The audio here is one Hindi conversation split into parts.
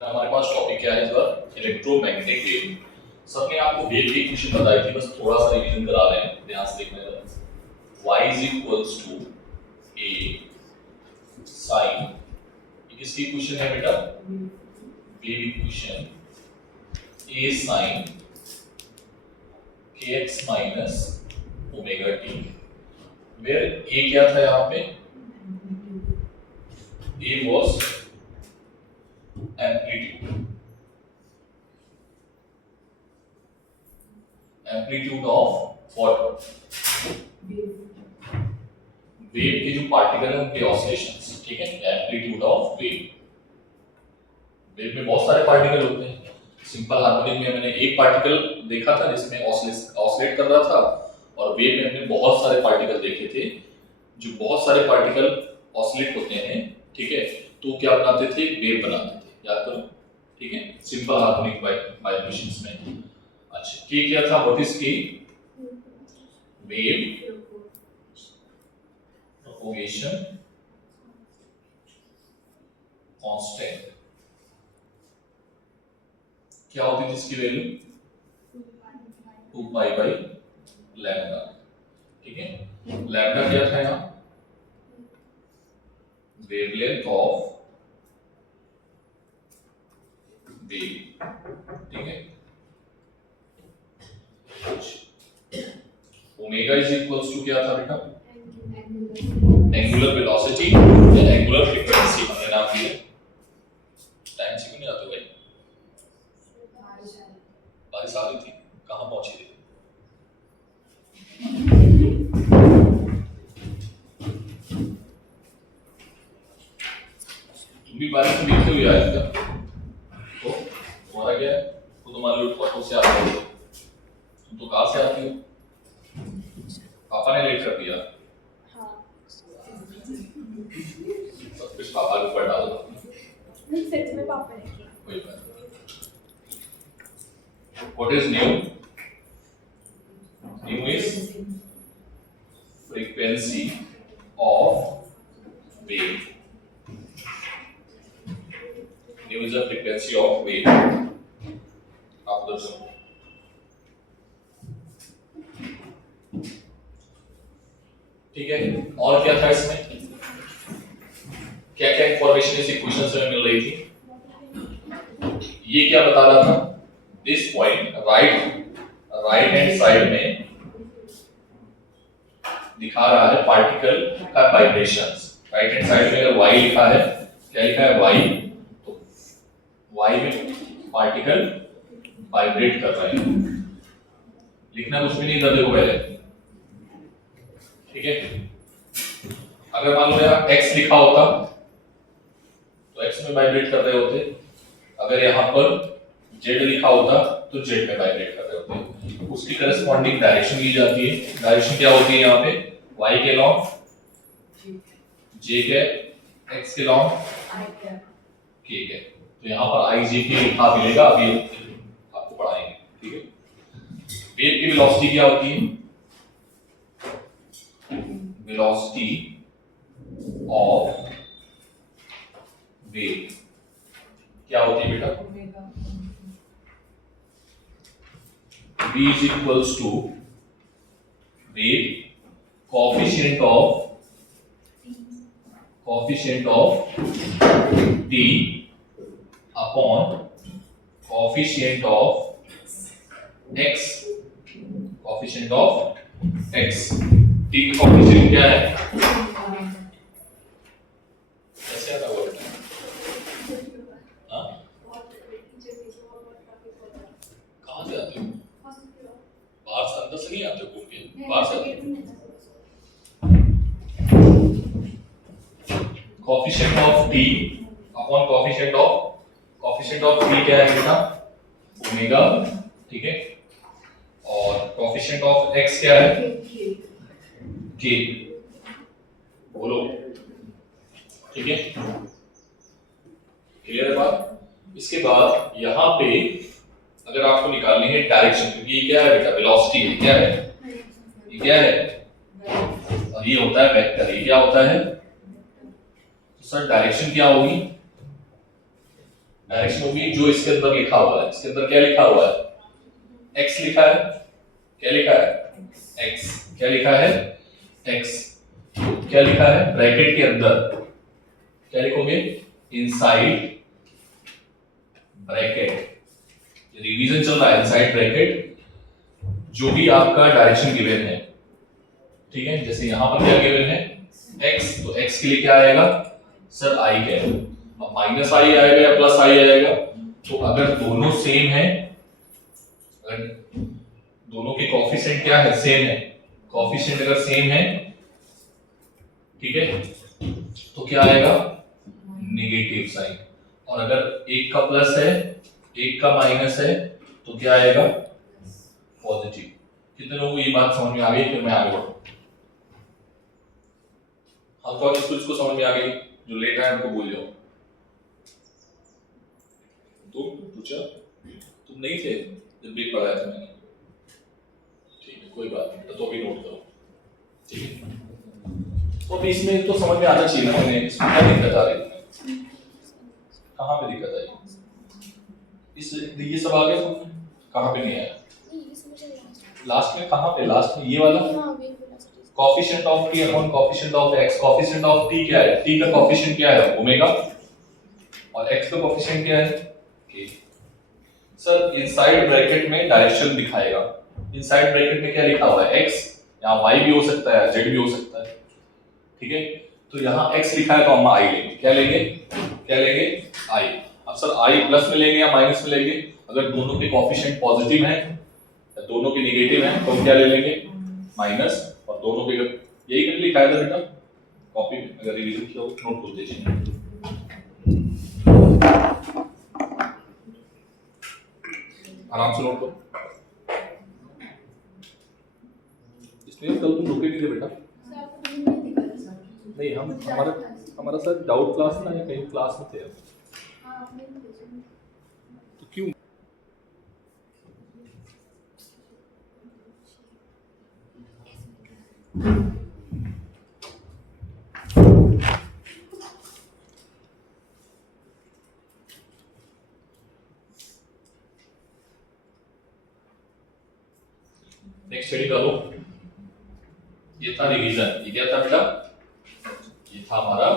हमारे पास टॉपिक क्या है इस बार इलेक्ट्रोमैग्नेटिक वेव। सबने आपको वेव की इक्वेशन बताई थी, बस थोड़ा सा रिवीजन करा रहे हैं, ध्यान से देखने का। y is equals to a sin, ये किसकी इक्वेशन है बेटा? Wave equation a sin kx minus omega t, where a क्या था यहाँ पे? a was amplitude of what? Wave के जो पार्टिकल है उनके ऑसिलेशंस, ठीक है, एम्पलीट्यूड ऑफ वेव। वेव में बहुत सारे पार्टिकल होते हैं। सिंपल हार्मोनिक में मैंने एक पार्टिकल देखा था जिसमें ऑसिलेट कर रहा था, और वेव में हमने बहुत सारे पार्टिकल देखे थे। जो बहुत सारे पार्टिकल ऑसिलेट होते हैं, ठीक है, तो क्या बनाते थे? वेव बनाते थे, याद करो, ठीक है, सिंपल हार्मोनिक वाइब्रेशंस में। अच्छा, के क्या था? व्हाट इज के? Wave propagation constant. क्या होती थी इसकी वैल्यू? 2 पाई बाई लैम्डा, ठीक है। लैम्डा क्या था यहाँ? वेवलेंथ ऑफ वेव, ठीक है। ओमेगा इज इक्वल्स टू क्या था बेटा? एंगुलर वेलोसिटी या एंगुलर फ्रीक्वेंसी हमने नाम दिया। टाइम से क्यों नहीं आते भाई? बारिश आ गई थी, कहाँ पहुंची थी? तुम भी बारिश में देखे हुए आए क्या? तो तुम्हारा क्या है? वो तुम्हारे लुटपाटों से आते हो, तुम तो कहाँ से आती हो? पापा ने लेट कर दिया। सब कुछ पापा के ऊपर डाल दो। सच में पापा ने किया। कोई बात नहीं। What is new? New is frequency of wave. New is the frequency of wave. आप उधर सुनो। ठीक है, और क्या था इसमें? क्या क्या इंफॉर्मेशन इस इक्वेशन से मिल रही थी? ये क्या बता रहा था? This point right hand side में दिखा रहा है पार्टिकल का वाइब्रेशंस। राइट हैंड साइड में अगर y लिखा है, क्या लिखा है? y, तो y में पार्टिकल वाइब्रेट कर रहे हैं। लिखना कुछ भी नहीं था, देखो पहले, ठीक है। अगर मान लो यहाँ x लिखा होता तो x में वाइब्रेट कर रहे होते, अगर यहाँ पर z लिखा होता तो z में वाइब्रेट कर रहे होते। उसकी करस्पॉन्डिंग डायरेक्शन ली जाती है। डायरेक्शन क्या होती है यहाँ पे? y के लॉन्ग, j के, x के लॉन्ग, k के। तो यहाँ पर i j k लिखा मिलेगा, अभी आपको पढ़ाएंगे, ठीक है। वेव की वेलोसिटी क्या होती है? वेलोसिटी ऑफ वेव क्या होती है बेटा? v is equals to wave coefficient of t upon coefficient of x, coefficient of x। t की coefficient क्या है? कैसे आता हुआ बेटा? हाँ, कहाँ से आते हो? बाहर से, अंदर से नहीं आते घूम के, बाहर से आते। Coefficient of t upon coefficient of t क्या है बेटा? ओमेगा, ठीक है। और कोएफिशिएंट ऑफ x क्या है? k, बोलो, ठीक है, क्लियर है बात? इसके बाद यहाँ पे अगर आपको निकालनी है डायरेक्शन, क्योंकि ये क्या है बेटा? वेलोसिटी है, क्या है? ये क्या है? और ये होता है वेक्टर, ये क्या होता है? तो सर डायरेक्शन क्या होगी? डायरेक्शन होगी जो इसके अंदर लिखा हुआ है। इसके अंदर क्या लिखा हुआ है? x लिखा है। क्या लिखा है? x। क्या लिखा है? x। क्या लिखा है ब्रैकेट के अंदर? क्या लिखोगे? Inside bracket. रिवीजन चल रहा है। इनसाइड ब्रैकेट जो भी आपका डायरेक्शन गिवन है, ठीक है। जैसे यहां पर क्या गिवन है? x, तो x के लिए क्या आएगा सर? i क्या है? अब माइनस आई आएगा या प्लस आई आएगा? तो अगर दोनों सेम है, अगर दोनों के कोफिशिएंट क्या है? सेम है। कोफिशिएंट अगर सेम है, ठीक है, तो क्या आएगा? Negative sine. और अगर एक का प्लस है, एक का माइनस है, तो क्या आएगा? पॉजिटिव। कितने लोगों को ये बात समझ में आ गई? फिर मैं आगे बढ़ूं। हम तो इसको समझ में आ गई। जो लेट आए उनको भूल जाओ। तुम पूछा, तुम नहीं थे जब भी पढ़ाया था मैंने। ठीक है, कोई बात नहीं, तो अभी नोट करो। ठीक है, तो अभी इसमें तो समझ में आना चाहिए ना। मैंने इसमें क्या दिक्कत आ रही है? कहाँ पे दिक्कत आई? इस ये सब आ गया समझ में? कहाँ पे नहीं आया? लास्ट में कहाँ पे? लास्ट में ये वाला coefficient of t upon coefficient of x। Coefficient of t क्या है? t का कोफिशिएंट क्या है? ओमेगा। और x का कोफिशिएंट क्या है? k। सर इनसाइड ब्रैकेट में डायरेक्शन दिखाएगा। इनसाइड ब्रैकेट में क्या लिखा हुआ है? x। यहाँ y भी हो सकता है, z भी हो सकता है, ठीक है। तो यहाँ x लिखा है तो हम i लेंगे। क्या लेंगे? क्या लेंगे? i। अब सर i प्लस में लेंगे या माइनस में लेंगे? अगर दोनों के कोफिशिएंट पॉजिटिव हैं या दोनों के नेगेटिव हैं तो हम क्या ले लेंगे? माइनस। और दोनों के यही मैंने लिखा था बेटा कॉपी में, अगर रिवीजन किया हो नोट कर दीजिए। आराम से नोट करो। इसलिए कल तुम रुके नहीं थे बेटा। नहीं, हम हमारा सर डाउट क्लास था या कहीं क्लास में थे? तो क्यों? नेक्स्ट हेडिंग कर लो। ये था रिवीजन। ये क्या था बेटा? ये था हमारा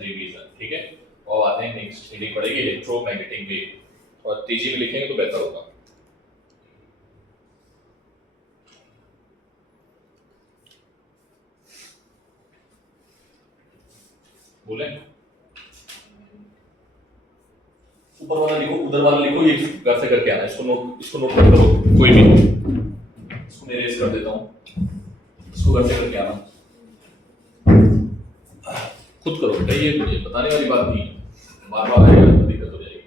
रिवीजन, ठीक है। और आते हैं नेक्स्ट हेडिंग पड़ेगी इलेक्ट्रोमैग्नेटिक वेव। और तेजी में लिखेंगे तो बेहतर होगा। बोले ऊपर वाला लिखो, उधर वाला लिखो, ये घर से करके आना। इसको नोट कर करो कोई भी। इसको मैं इरेज कर देता हूँ। इसको घर से करके आना, खुद करो बेटा। ये बताने वाली बात नहीं है, बार बार आएगा तो दिक्कत हो जाएगी,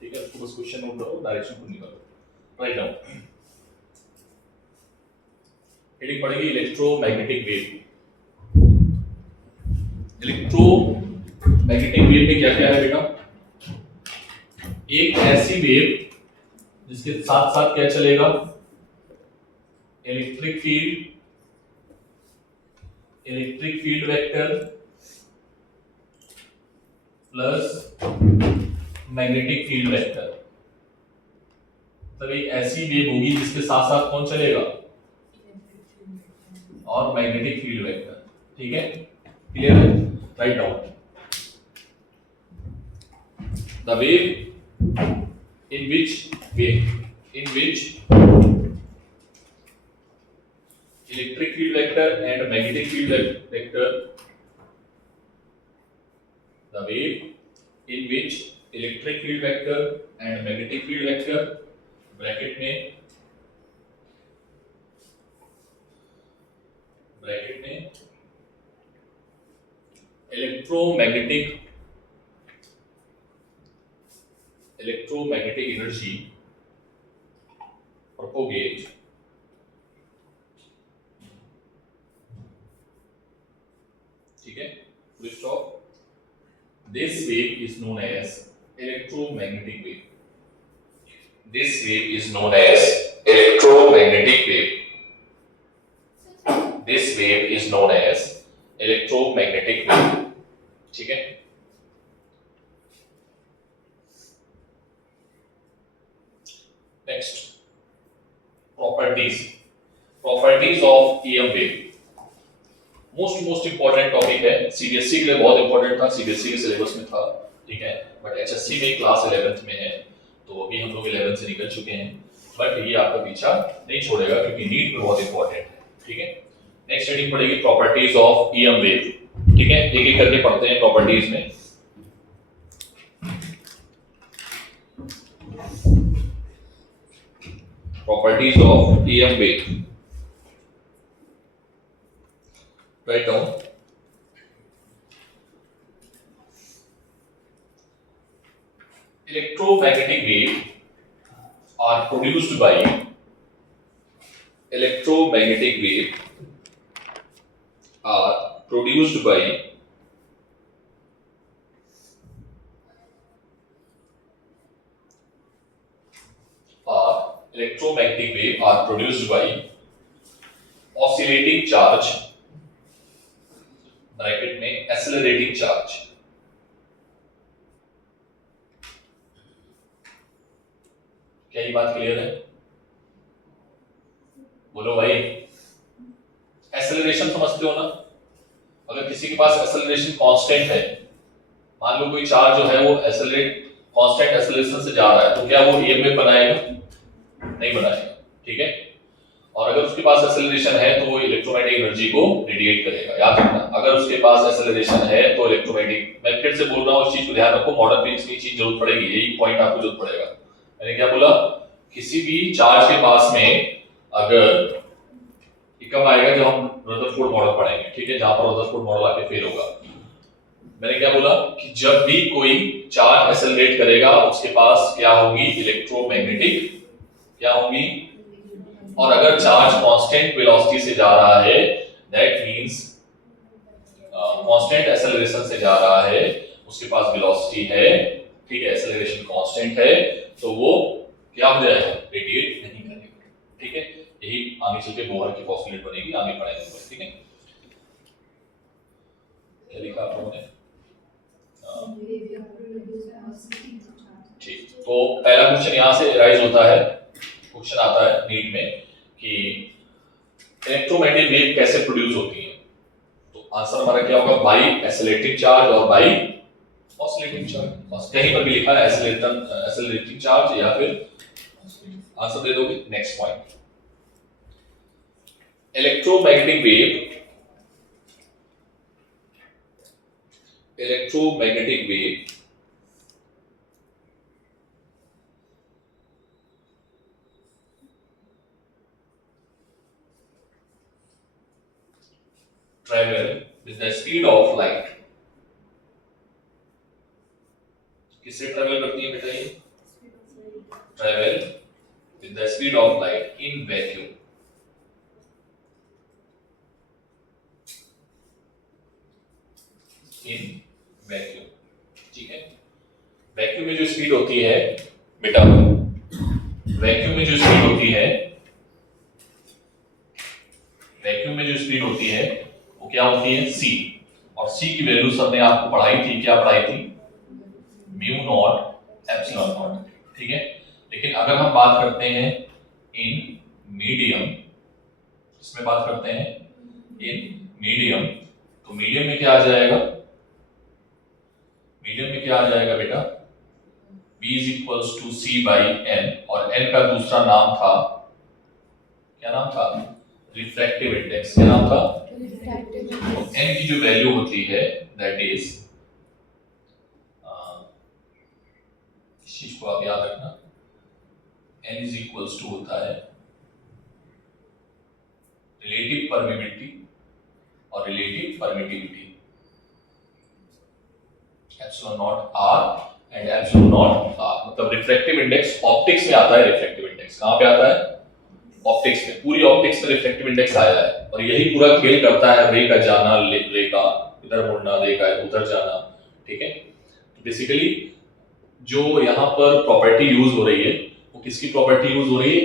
ठीक है। उसको बस क्वेश्चन नोट करो, डायरेक्शन खुद निकालो। Write down. हेडिंग पड़ेगी इलेक्ट्रोमैग्नेटिक वेव। इलेक्ट्रोमैग्नेटिक वेव में क्या क्या है बेटा? एक ऐसी वेव जिसके साथ साथ क्या चलेगा? Electric field vector plus magnetic field vector. तब एक ऐसी वेव होगी जिसके साथ साथ कौन चलेगा? और मैग्नेटिक फील्ड वेक्टर, ठीक है। क्लियर है? Write down. The wave in which electric field vector and magnetic field vector, the wave in which electric field vector and magnetic field vector bracket में electromagnetic energy propagate ठीक है, full stop. This wave is known as electromagnetic wave. This wave is known as electromagnetic wave. This wave is known as electromagnetic wave. ठीक है। Next properties of EM wave. Most important topic है, सीबीएसई के लिए बहुत इंपॉर्टेंट था, सीबीएसई के सिलेबस में था, ठीक है, बट एचएससी में क्लास 11th में है, तो अभी हम लोग 11th से निकल चुके हैं, बट ये आपका पीछा नहीं छोड़ेगा क्योंकि नीट में बहुत इंपॉर्टेंट है, ठीक है। नेक्स्ट हेडिंग पड़ेगी प्रॉपर्टीज ऑफ ईएम वेव, ठीक है, एक एक करके पढ़ते हैं प्रॉपर्टीज में। Properties of EM wave, write down. Electromagnetic wave are produced by electromagnetic wave are produced by electromagnetic wave are produced by oscillating charge bracket में accelerating charge। क्या ये बात क्लियर है? बोलो भाई, एक्सेलरेशन समझते हो ना? अगर किसी के पास एक्सेलरेशन कांस्टेंट है, मान लो कोई चार्ज जो है वो कांस्टेंट एक्सेलरेशन से जा रहा है, तो क्या वो ईएमएफ बनाएगा? नहीं बनाएगा, ठीक है। और अगर उसके पास एक्सेलरेशन है तो वो इलेक्ट्रोमैग्नेटिक एनर्जी को रेडिएट करेगा, याद रखना। अगर उसके पास एक्सेलरेशन है तो इलेक्ट्रोमैग्नेटिक, मैं फिर से बोल रहा हूँ, इस चीज को ध्यान रखो, मॉडर्न फिजिक्स की चीज जरूरत पड़ेगी, यही पॉइंट आपको जरूरत पड़ेगा। मैंने क्या बोला? किसी भी चार्ज के पास में अगर ये कब आएगा जब हम रदरफोर्ड मॉडल पढ़ेंगे, ठीक है, जहां पर रदरफोर्ड मॉडल आके फेल होगा। मैंने क्या बोला कि जब भी कोई चार्ज एक्सेलरेट करेगा उसके पास क्या होगी? इलेक्ट्रोमैग्नेटिक क्या होगी? और अगर चार्ज कांस्टेंट वेलोसिटी से जा रहा है, दैट मींस कांस्टेंट एक्सेलरेशन से जा रहा है, उसके पास वेलोसिटी है, ठीक है, एक्सेलरेशन कांस्टेंट है, तो वो क्या हो जाएगा? रेडिएट नहीं करेगा, ठीक है। यही आगे चल के बोहर की पोस्टुलेट बनेगी, आगे पढ़ेंगे, ठीक है। क्या लिखा आप लोगों ने? ठीक, तो पहला क्वेश्चन यहाँ से राइज होता है, क्वेश्चन आता है नीट में कि इलेक्ट्रोमैग्नेटिक वेव कैसे प्रोड्यूस होती है। तो आंसर हमारा क्या होगा? बाई एक्सेलरेटिंग चार्ज और बाई ऑसिलेटिंग चार्ज। कहीं पर भी लिखा है एक्सेलरेटिंग चार्ज या फिर आंसर दे दोगे। Next point, electromagnetic wave travel with the speed of light। किससे ट्रेवल करती है बेटा? ये travel with the speed of light in vacuum। In vacuum, ठीक है। वैक्यूम में जो स्पीड होती है बेटा, वैक्यूम में जो स्पीड होती है, वैक्यूम में जो स्पीड होती है वो क्या होती है? c। और c की वैल्यू सर ने आपको पढ़ाई थी, क्या पढ़ाई थी? म्यू नॉट एप्सिलॉन नॉट, ठीक है। लेकिन अगर हम बात करते हैं इन मीडियम, इसमें बात करते हैं इन मीडियम, तो मीडियम में क्या आ जाएगा? मीडियम में क्या आ जाएगा बेटा? B is equals to C by N, और N का दूसरा नाम था, क्या नाम था? Refractive index. क्या नाम था? तो N की जो वैल्यू होती है दैट इज, इस चीज को आप याद रखना, N is equals to होता है रिलेटिव परमिटिविटी और relative permittivity, epsilon not R and epsilon not R। मतलब रिफ्रैक्टिव इंडेक्स ऑप्टिक्स में आता है, रिफ्रैक्टिव इंडेक्स कहां पे आता है? ऑप्टिक्स में। पूरी ऑप्टिक्स में रिफ्रैक्टिव इंडेक्स आया है, और यही पूरा खेल करता है रे का जाना, रे का इधर मुड़ना, रे का उधर जाना, ठीक है। तो बेसिकली जो यहाँ पर प्रॉपर्टी यूज हो रही है वो किसकी प्रॉपर्टी यूज हो रही है?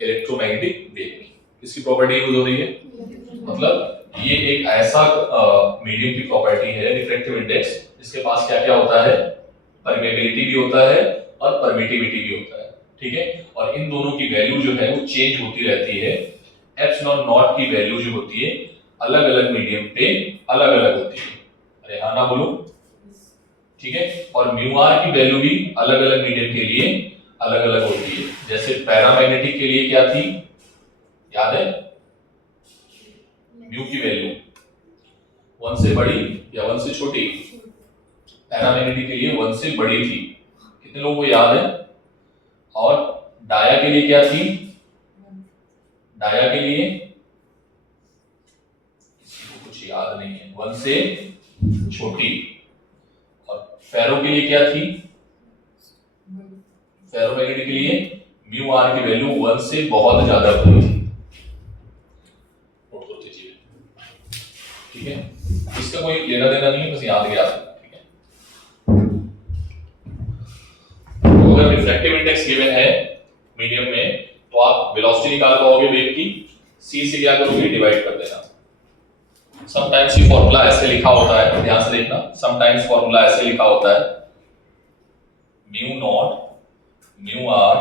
इलेक्ट्रोमैग्नेटिक वेव की। किसकी प्रॉपर्टी यूज हो रही है? मतलब ये एक ऐसा मीडियम की प्रॉपर्टी है, रिफ्रैक्टिव इंडेक्स, जिसके पास क्या क्या होता है? परमेबिलिटी भी होता है और परमिटिविटी भी होता है, ठीक है, और इन दोनों की वैल्यू जो है वो चेंज होती रहती है। एप्सिलॉन नॉट की वैल्यू जो होती है अलग अलग मीडियम पे अलग अलग होती है। अरे हाँ ना बोलो, ठीक है, और म्यू आर की वैल्यू भी अलग अलग मीडियम के लिए अलग अलग होती है। जैसे पैरामैग्नेटिक के लिए क्या थी, याद है, म्यू की वैल्यू 1 से बड़ी या 1 से छोटी, पैरामैग्नेटिक के लिए 1 से बड़ी थी, कितने लोगों को याद है। और डाया के लिए क्या थी, डाया के लिए किसी को कुछ याद नहीं है, 1 से छोटी। और फेरो के लिए क्या थी, फेरोमैग्नेटिक के लिए म्यू आर की वैल्यू 1 से बहुत ज्यादा बड़ी थी। नोट करते चीजें, ठीक है, इसका कोई लेना देना नहीं है, बस याद गया, ठीक है। तो अगर रिफ्रैक्टिव इंडेक्स गिवन है मीडियम में तो आप वेलोसिटी निकाल पाओगे वेव की, c से क्या करोगे, डिवाइड कर देना। समटाइम्स ये फॉर्मूला ऐसे लिखा होता है, ध्यान से देखना, समटाइम्स फॉर्मूला ऐसे लिखा होता है, mu naught mu R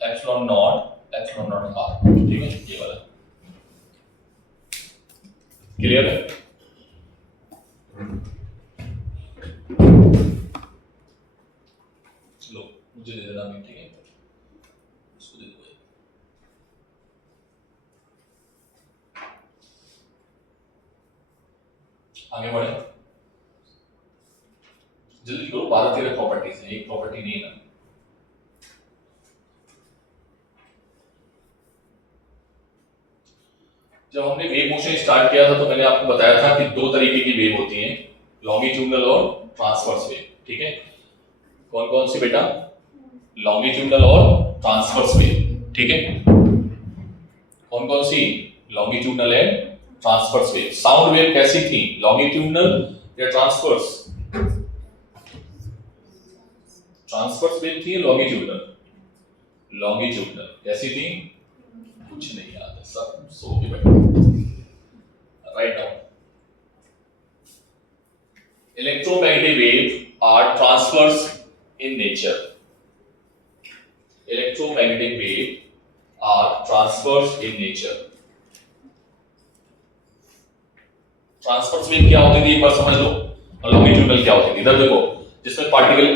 epsilon naught R, ठीक है, ये वाला क्लियर है। लो मुझे दे देना, ठीक है, इसको दे दो। आगे बढ़े, जल्दी करो, 12-13 प्रॉपर्टीज है, एक प्रॉपर्टी नहीं है ना। जब हमने वेव मोशन स्टार्ट किया था तो मैंने आपको बताया था कि दो तरीके की वेव होती हैं, लॉन्गिट्यूडनल और ट्रांसवर्स वेव, ठीक है। कौन कौन सी बेटा, लॉन्गिट्यूडनल और ट्रांसवर्स वेव, ठीक है। कौन कौन सी, longitudinal and transverse wave. Sound wave कैसी थी, लॉन्गिट्यूडनल या ट्रांसवर्स, ट्रांसवर्स वेव थी लॉन्गिट्यूडनल, लॉन्गिट्यूडनल कैसी थी, कुछ नहीं याद है, सब सो के बैठे। Write down, electromagnetic waves are transverse in nature, electromagnetic waves are transverse in nature। Transverse wave क्या होती थी एक बार समझ लो, और लॉन्गिट्यूडनल क्या होती थी। इधर देखो, जिसमें पार्टिकल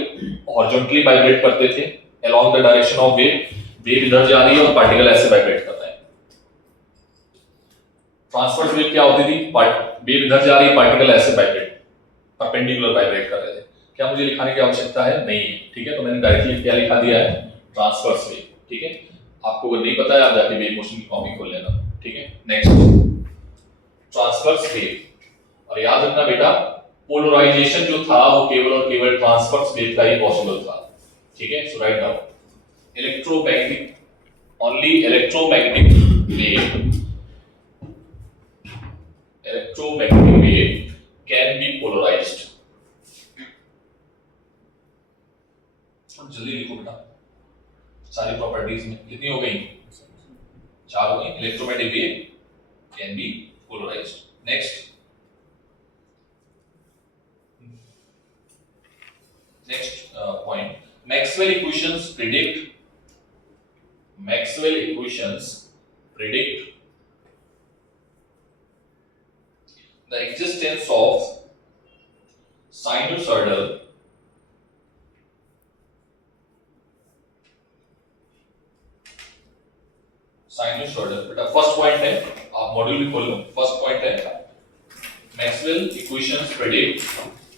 हॉरिजॉन्टली वाइब्रेट करते थे along the direction of wave, wave इधर जा रही है और पार्टिकल ऐसे वाइब्रेट कर रहा है। ट्रांसवर्स वेव क्या होती थी, वेव इधर जा रही है, पार्टिकल ऐसे वाइब्रेट, परपेंडिकुलर वाइब्रेट कर रहे थे। क्या मुझे लिखाने की आवश्यकता है, नहीं है, ठीक है, तो मैंने डायरेक्टली क्या लिखा दिया है, ट्रांसवर्स वेव, ठीक है। आपको अगर नहीं पता है आप जाके वेव मोशन की कॉपी खोल लेना, ठीक है। नेक्स्ट, ट्रांसवर्स वेव, और याद रखना बेटा, पोलराइजेशन जो था वो केवल और केवल ट्रांसवर्स वेव का ही पॉसिबल था, ठीक है। So write down, electromagnetic, only electromagnetic wave can be polarized। जल्दी लिखो बेटा, सारी प्रॉपर्टीज में कितनी हो गई, 4 हो गई। Electromagnetic wave can be polarised. Next, point, Maxwell equations predict the existence of sinusoidal बेटा फर्स्ट पॉइंट है, आप मॉड्यूल भी खोल लो। फर्स्ट पॉइंट है, Maxwell equations predict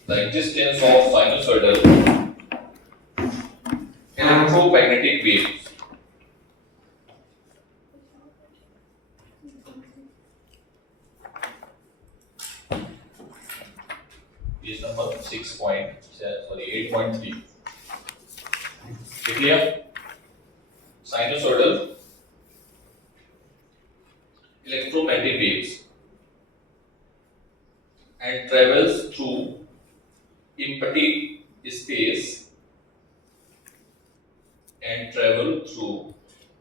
the existence of sinusoidal electromagnetic waves. Page number 8.3 लिख लिया। Sinusoidal electromagnetic waves and travels through empty space and travel through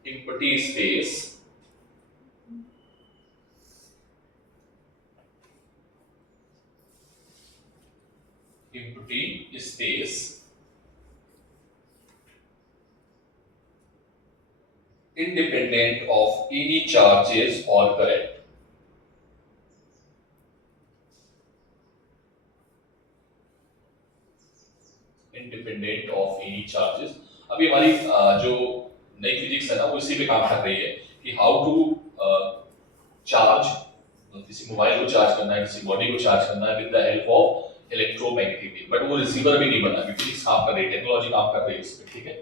empty space independent of any charges or current. Independent of any charges. अभी हमारी जो नई फिजिक्स है ना वो इसी पे काम कर रही है कि हाउ टू चार्ज, किसी मोबाइल को चार्ज करना है, किसी बॉडी को चार्ज करना है with the help of electromagnetic wave. But वो रिसीवर अभी नहीं बना, फिजिक्स काम कर रही है, टेक्नोलॉजी काम कर रही है इस पे, ठीक है।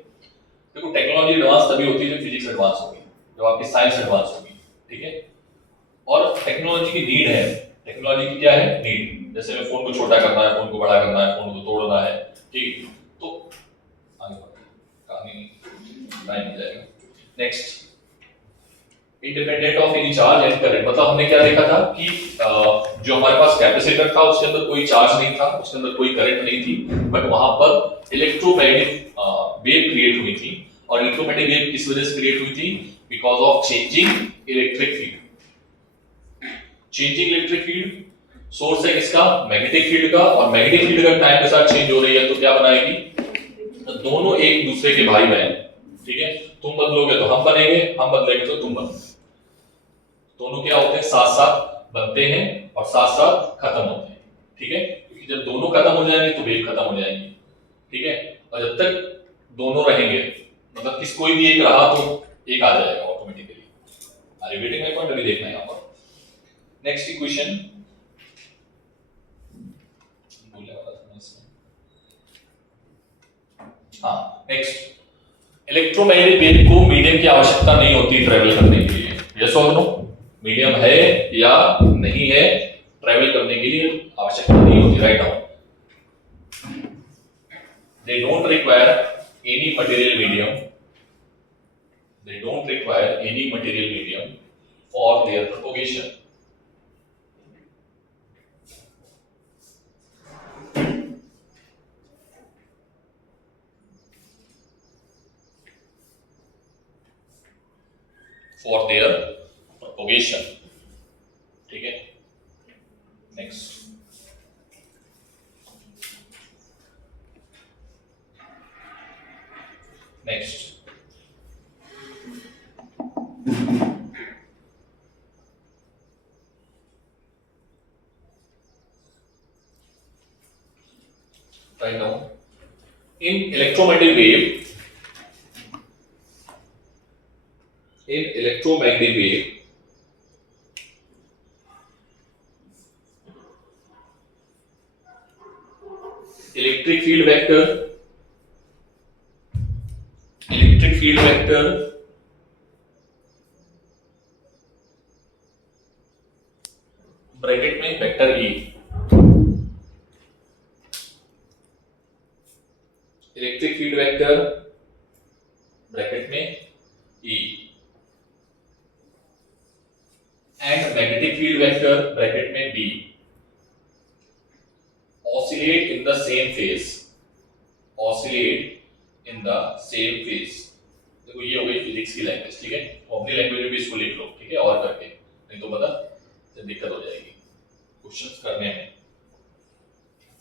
देखो टेक्नोलॉजी एडवांस तभी होती है जब फिजिक्स एडवांस होगी, जब आपकी साइंस एडवांस होगी, ठीक है। और टेक्नोलॉजी की नीड है, टेक्नोलॉजी की क्या है, नीड। जैसे मैं फोन को छोटा करना है, फोन को बड़ा करना है, फोन को तोड़ना है, ठीक, तो आगे कहानी टाइम हो जाएगा। Next, independent of any charge and current, मतलब हमने क्या देखा था कि जो हमारे पास कैपेसिटर था उसके अंदर कोई चार्ज नहीं था, उसके अंदर कोई करंट नहीं थी, बट वहां पर इलेक्ट्रोमैग्नेटिक वेव क्रिएट हुई थी। और इलेक्ट्रोमैग्नेटिक वेव किस वजह से क्रिएट हुई थी? Because of changing electric field. Changing electric field source है किसका? मैग्नेटिक फील्ड का। और मैग्नेटिक फील्ड अगर टाइम के साथ चेंज हो रही है तो क्या बनाएगी? तो दोनों एक दूसरे के भाई बहन, ठीक है। तुम बदलोगे तो हम बनेंगे, हम बदलेंगे तो तुम बनोगे। दोनों क्या होते हैं? साथ साथ बनते हैं और साथ साथ खत्म होते हैं, ठीक है। क्योंकि जब दोनों खत्म हो जाएंगे तो वेव खत्म हो जाएंगी, ठीक है। और जब तक दोनों रहेंगे, मतलब किस कोई भी एक रहा तो एक आ जाएगा automatically. Are you getting my point? अभी देखना है यहां पर नेक्स्ट इक्वेशन। बोलने वाला था मैं इसमें, हाँ नेक्स्ट, इलेक्ट्रोमैग्नेटिक वेव को मीडियम की आवश्यकता नहीं होती ट्रैवल करने के लिए। यस और नो? मीडियम है या नहीं है, ट्रैवल करने के लिए आवश्यकता नहीं होती। Right now they don't require any material medium, they don't require any material medium for their propagation. For their propagation, ठीक है। Next, next, right now in electromagnetic wave, in electromagnetic wave electric field vector, electric field vector bracket में vector E, electric field vector bracket में E and magnetic field vector bracket में B oscillate in the same phase, oscillate in the same phase। देखो ये हो गई फिजिक्स की लैंग्वेज, ठीक है। तो अपनी लैंग्वेज में भी इसको लिख लो, ठीक है, और करके, नहीं तो पता तो दिक्कत हो जाएगी क्वेश्चंस करने में।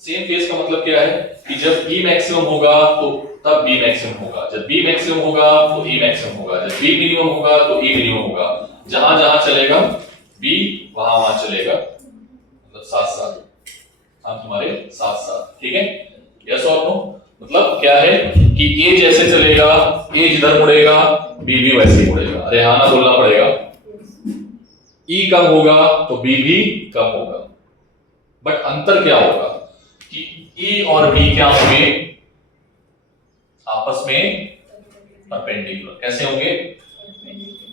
सेम फेज का मतलब क्या है कि जब E मैक्सिमम होगा तो तब B मैक्सिमम होगा, जब B मैक्सिमम होगा तो E मैक्सिमम होगा, जब B मिनिमम होगा तो E मिनिमम होगा। जहां जहां चलेगा B वहां वहां चलेगा, मतलब साथ साथ, हम तुम्हारे साथ साथ, ठीक है। यस और नो? मतलब क्या है कि A जैसे चलेगा, A जिधर मुड़ेगा B भी वैसे ही मुड़ेगा। अरे हाँ ना बोलना पड़ेगा। E कम होगा तो B भी कम होगा, बट अंतर क्या होगा कि E और B क्या होंगे? आपस में परपेंडिकुलर। कैसे होंगे?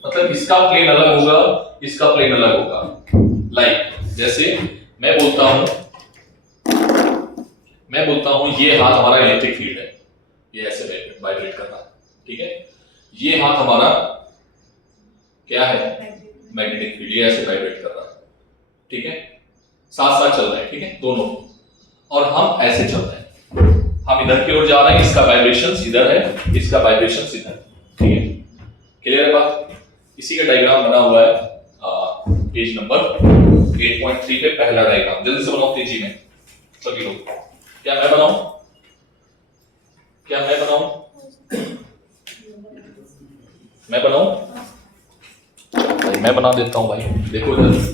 मतलब इसका प्लेन अलग होगा, इसका प्लेन अलग होगा। लाइक जैसे मैं बोलता हूं ये हाथ हमारा इलेक्ट्रिक फील्ड है, ये ऐसे वाइब्रेट कर रहा है, ठीक है। ये हाथ हमारा क्या है? मैग्नेटिक फील्ड, ये ऐसे वाइब्रेट कर रहा है, ठीक है। साथ साथ चल रहे हैं, ठीक है, दोनों। और हम ऐसे चल रहे हैं, हम इधर की ओर जा रहे हैं, इसका वाइब्रेशंस इधर है, इसका वाइब्रेशंस इधर, ठीक है। क्लियर है बात? इसी का डायग्राम बना हुआ है पेज नंबर 8.3 पे, पहला डायग्राम। जल्दी से बनाओ तेजी में सभी लोग। क्या मैं बनाऊं? क्या मैं बनाऊं? मैं बनाऊं भाई? मैं बना देता हूं भाई, देखो इधर।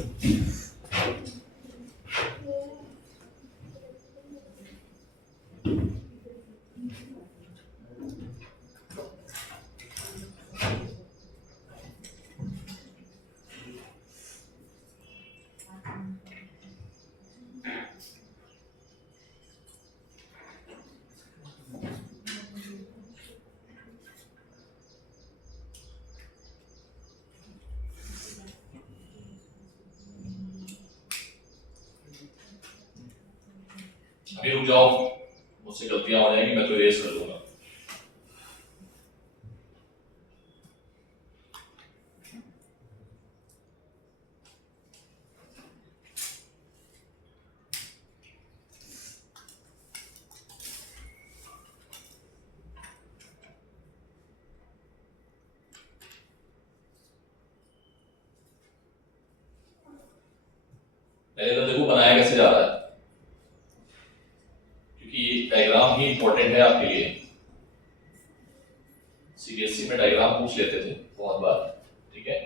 अभी रुक जाओ, मुझसे गलतियां हो जाएंगी, मैं तो इरेज कर दूंगा। पहले तो देखो बनाया कैसे जा रहा है, क्योंकि ये डायग्राम ही इंपॉर्टेंट है आपके लिए। सीबीएसई में डायग्राम पूछ लेते थे बहुत बार, ठीक है।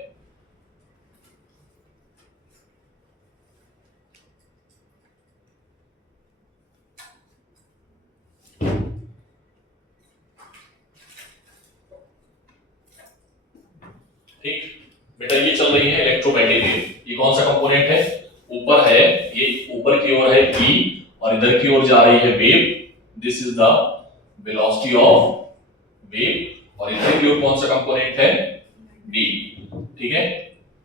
ठीक बेटा, ये चल रही है इलेक्ट्रोमैग्नेटिक वेव। ये कौन सा कंपोनेंट है? ऊपर है, ये ऊपर की ओर है E और इधर की ओर जा रही है wave. This is the velocity of wave. और इधर की ओर कौन सा कंपोनेंट है? B, ठीक है।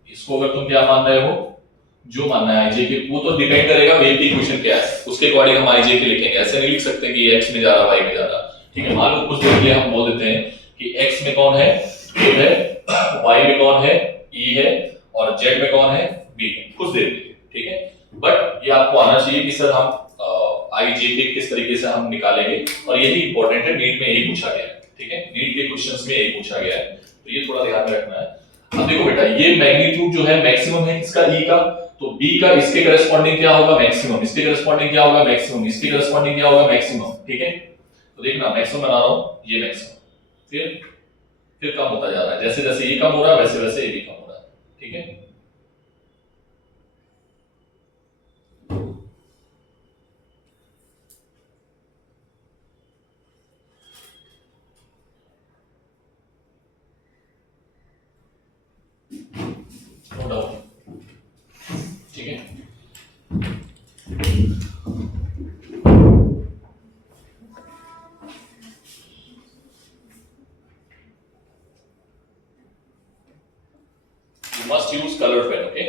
इसको अगर तुम क्या मान रहे हो, जो मानना है आईजे के, वो तो डिपेंड करेगा वेव की इक्वेशन क्या है, उसके अकॉर्डिंग हम आईजे के लिखेंगे। ऐसे नहीं लिख सकते कि ये x में जा रहा है y में जा रहा, ठीक है। मान लो कुछ देर के लिए हम बोल देते हैं कि x में कौन है? वेव है, y में कौन है? E है, और z में कौन है? B है, कुछ देर के लिए, ठीक है। बट ये आपको आना चाहिए कि सर हम आईजे के किस तरीके से हम निकालेंगे, और यही इंपॉर्टेंट है, नीट में यही पूछा गया है, ठीक है। नीट के क्वेश्चंस में यही पूछा गया है, तो ये थोड़ा ध्यान में रखना है। अब देखो बेटा, ये मैग्नीट्यूड जो है मैक्सिमम है किसका? E का। तो B का इसके करस्पॉन्डिंग क्या होगा? मैक्सिमम। इसके करस्पॉन्डिंग क्या होगा? मैक्सिमम। इसके करस्पॉन्डिंग क्या होगा? मैक्सिमम, ठीक है। तो देखना, मैक्सिमम बना रहा हूं, ये मैक्सिमम, फिर कम होता जा रहा है। जैसे जैसे ये कम हो रहा है वैसे वैसे ये भी कम हो रहा है, ठीक है। नो डाउट, ठीक है। You must use colored pen, okay?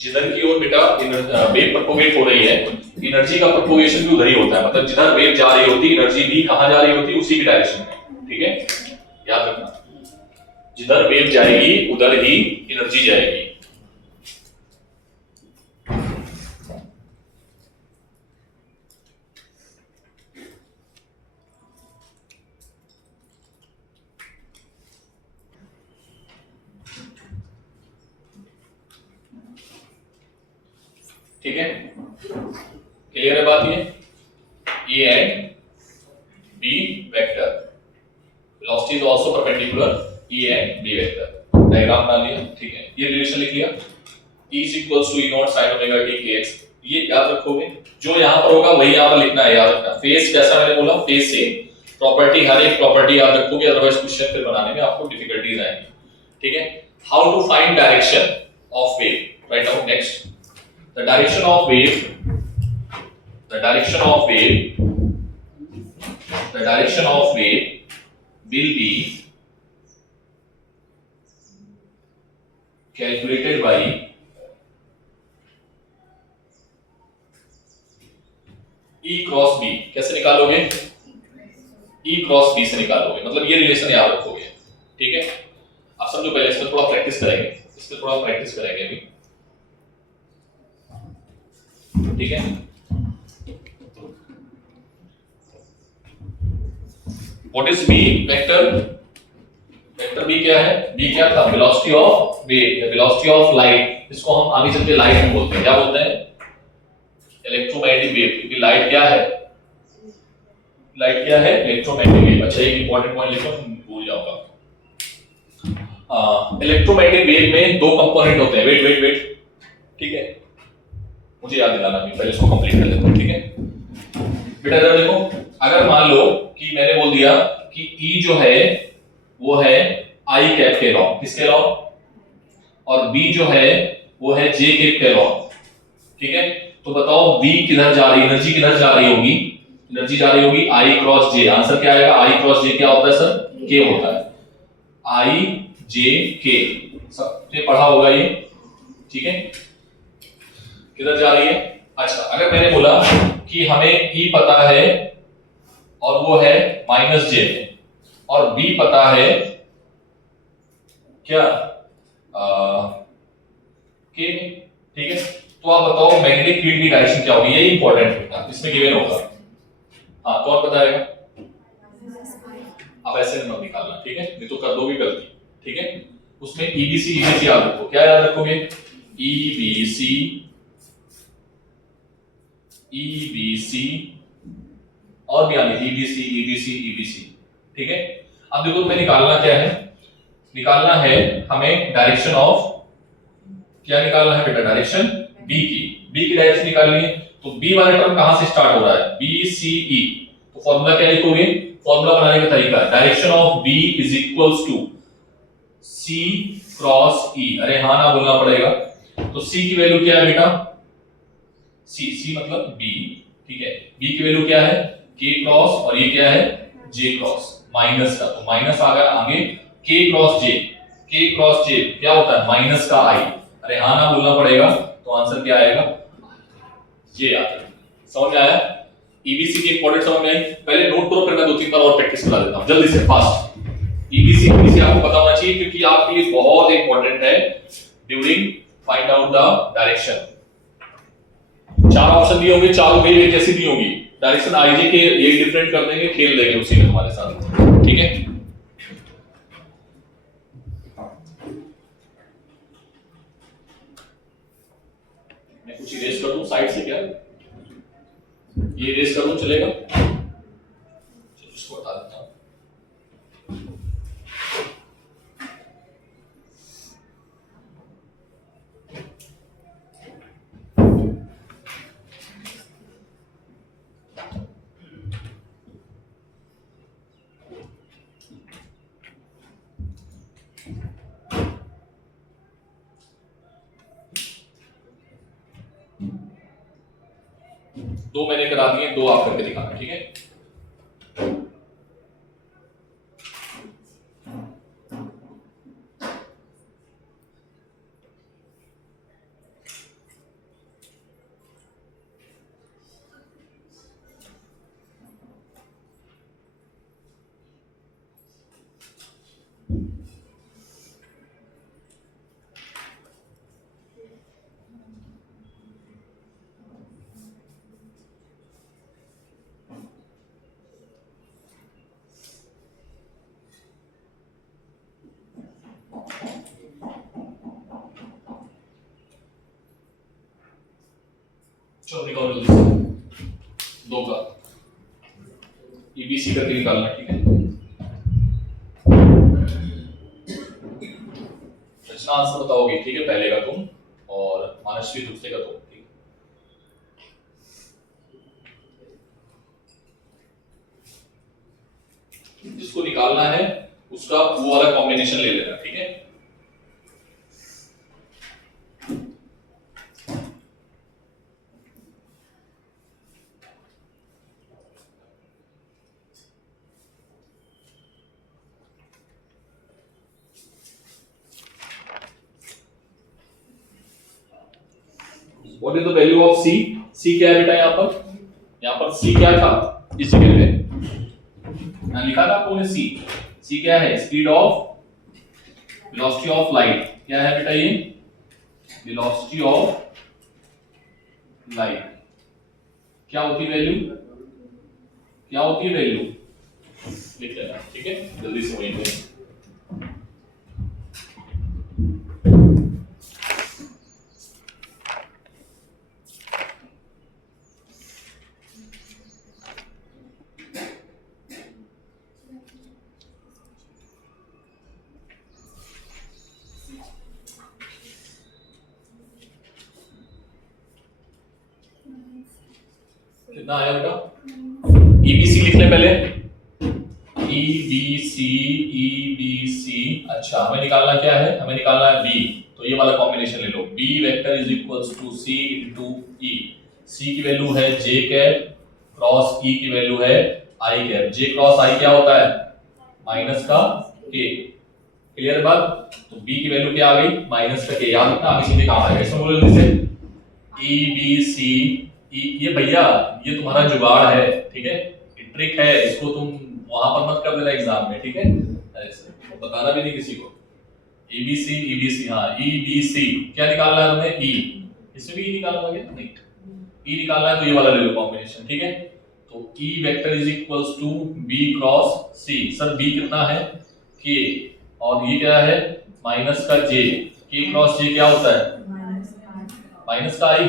जिधर की ओर बेटा वेव प्रोपोगेट हो रही है, एनर्जी का प्रोपोगेशन भी उधर ही होता है। मतलब जिधर वेव जा रही होती है, एनर्जी भी कहां जा रही होती है? उसी की डायरेक्शन में, ठीक है। याद रखना, जिधर वेव जाएगी उधर ही एनर्जी जाएगी। ठीक है, क्लियर है बात? ये A and B vector, velocity is also perpendicular E and B vector. Diagram बना लिया, ठीक है। ये रिलेशन लिख लिया, E is equals to E naught sin omega t kx। ये याद रखोगे, जो यहां पर होगा वही यहां पर लिखना है, याद रखना। फेस कैसा मैंने बोला? फेस से प्रॉपर्टी, हर एक प्रॉपर्टी याद रखोगे, अदरवाइज क्वेश्चन फिर बनाने में आपको डिफिकल्टीज आएंगी, ठीक है। How to find direction of wave? Write down next, the direction of wave, the direction of wave, the direction of wave will be calculated by E cross B। कैसे निकालोगे? E क्रॉस B से निकालोगे, मतलब ये रिलेशन याद रखोगे, ठीक है। अब समझो, पहले इसमें थोड़ा प्रैक्टिस करेंगे, इसमें थोड़ा प्रैक्टिस करेंगे अभी, ठीक है। What is v vector? Vector v क्या है? v क्या था? वेलोसिटी ऑफ वेव या वेलोसिटी ऑफ लाइट। इसको हम आगे चल के लाइट बोलते हैं। क्या बोलते हैं? Electromagnetic wave. क्योंकि लाइट क्या है? लाइट क्या है? Electromagnetic wave. अच्छा, एक इंपॉर्टेंट पॉइंट लिखो, भूल जाऊंगा। इलेक्ट्रोमैग्नेटिक वेव में दो कंपोनेंट होते हैं। वेट वेट वेट, ठीक है, मुझे याद दिलाना भी, पहले इसको कंप्लीट कर लेता हूं, ठीक है बेटा। इधर देखो, अगर मान लो कि मैंने बोल दिया कि E जो है वो है I कैप के लॉ, किसके लॉ? और B जो है वो है J कैप के लॉ, ठीक है। तो बताओ V किधर जा रही है? एनर्जी किधर जा रही होगी? एनर्जी जा रही होगी I क्रॉस J। आंसर क्या आएगा? I क्रॉस J क्या होता है सर? K होता है। I J K, सबने पढ़ा होगा ये, ठीक है। किधर जा रही है? अच्छा, अगर मैंने बोला कि हमें E पता है और वो है -J में, और B पता है क्या? K में, ठीक है। तो आप बताओ मैग्नेटिक फील्ड की डायरेक्शन क्या होगी? ये इंपॉर्टेंट है, इसमें गिवन होगा। हाँ, कौन बताएगा? आप ऐसे नंबर निकालना, ठीक है, नहीं तो कर दोगे गलती, ठीक है। उसमें EBC याद रखो। क्या याद रखोगे? EBC और भी आगे EBC, ठीक है। अब देखो तुम्हें निकालना क्या है? निकालना है हमें डायरेक्शन ऑफ, क्या निकालना है बेटा? डायरेक्शन B की डायरेक्शन निकालनी है। तो B वाला टर्म कहां से स्टार्ट हो रहा है? BCE। तो फॉर्मूला क्या लिखोगे? फॉर्मूला बनाने का तरीका, direction of B is equals to C cross E। अरे हाँ ना बोलना पड़ेगा। तो C की वैल्यू क्या है बेटा? C मतलब B, ठीक है। B की वैल्यू क्या है? K क्रॉस, और ये क्या है? J क्रॉस, माइनस का, तो माइनस आ गया आगे, K क्रॉस J क्या होता है? माइनस का I। अरे हाँ ना बोलना पड़ेगा। तो आंसर क्या आएगा? ये आता है। समझ में आया? EBC की इंपॉर्टेंट समझ में आई? पहले नोट करो, फिर मैं 2-3 बार और प्रैक्टिस करा देता हूं जल्दी से, फास्ट। EBC आपको पता होना चाहिए, क्योंकि आपके लिए बहुत इंपॉर्टेंट है during find out the direction. 4 option दिए होंगे, चारों में एक जैसी दी होगी। डायरेक्शन आईजे के ये डिफरेंट कर देंगे, खेल देंगे उसी में तुम्हारे साथ, ठीक है। मैं कुछ इरेज कर दूं साइड से, क्या ये इरेज कर दूं चलेगा? चलो इसको हटा देता हूं। दो मैंने करा दिए, दो आप करके दिखाना, ठीक है। चलो निकालो जल्दी से, दो का EBC करके निकालना, ठीक है। रचना आंसर बताओगे, ठीक है, पहले का तुम और मानसवी दूसरे का तुम, ठीक है। जिसको निकालना है उसका वो वाला कॉम्बिनेशन ले लेना, ठीक है। What is the value of C? C क्या है बेटा यहाँ पर? यहाँ पर C क्या था इस जगह पे? लिखा था आपको C। C क्या है? Speed of, velocity of light. क्या है बेटा ये? Velocity of light. क्या होती है वैल्यू? क्या होती है वैल्यू? लिख लेना, ठीक है, जल्दी से वहीं पे। कितना आया बेटा? ईबीसी लिख ले पहले, ईबीसी, ईबीसी। अच्छा, हमें निकालना क्या है? हमें निकालना है बी, तो ये वाला कॉम्बिनेशन ले लो, B vector is equals to C into E. C की वैल्यू है जे कैप क्रॉस ई की वैल्यू है आई कैप। जे क्रॉस आई क्या होता है? माइनस का के। क्लियर बात? तो बी की वैल्यू क्या आ गई? माइनस का के। याद रखना, आगे सीधे काम आएगा। इसमें बोलो जल्दी से, ई बी सी ई। ये भैया ये तुम्हारा जुगाड़ है, ठीक है, ट्रिक है, इसको तुम वहां पर मत कर देना एग्जाम में, ठीक है, ऐसे बताना भी नहीं किसी को। ईबीसी, ईबीसी, हाँ ईबीसी क्या निकालना है तुम्हें? ई। इसमें भी ई निकालना है क्या? नहीं, ई निकालना है तो ये वाला ले लो कॉम्बिनेशन, ठीक है। तो E vector is equals to B cross C. Sir B कितना है? के, और ये क्या है? माइनस का जे। के क्रॉस जे क्या होता है? माइनस का आई,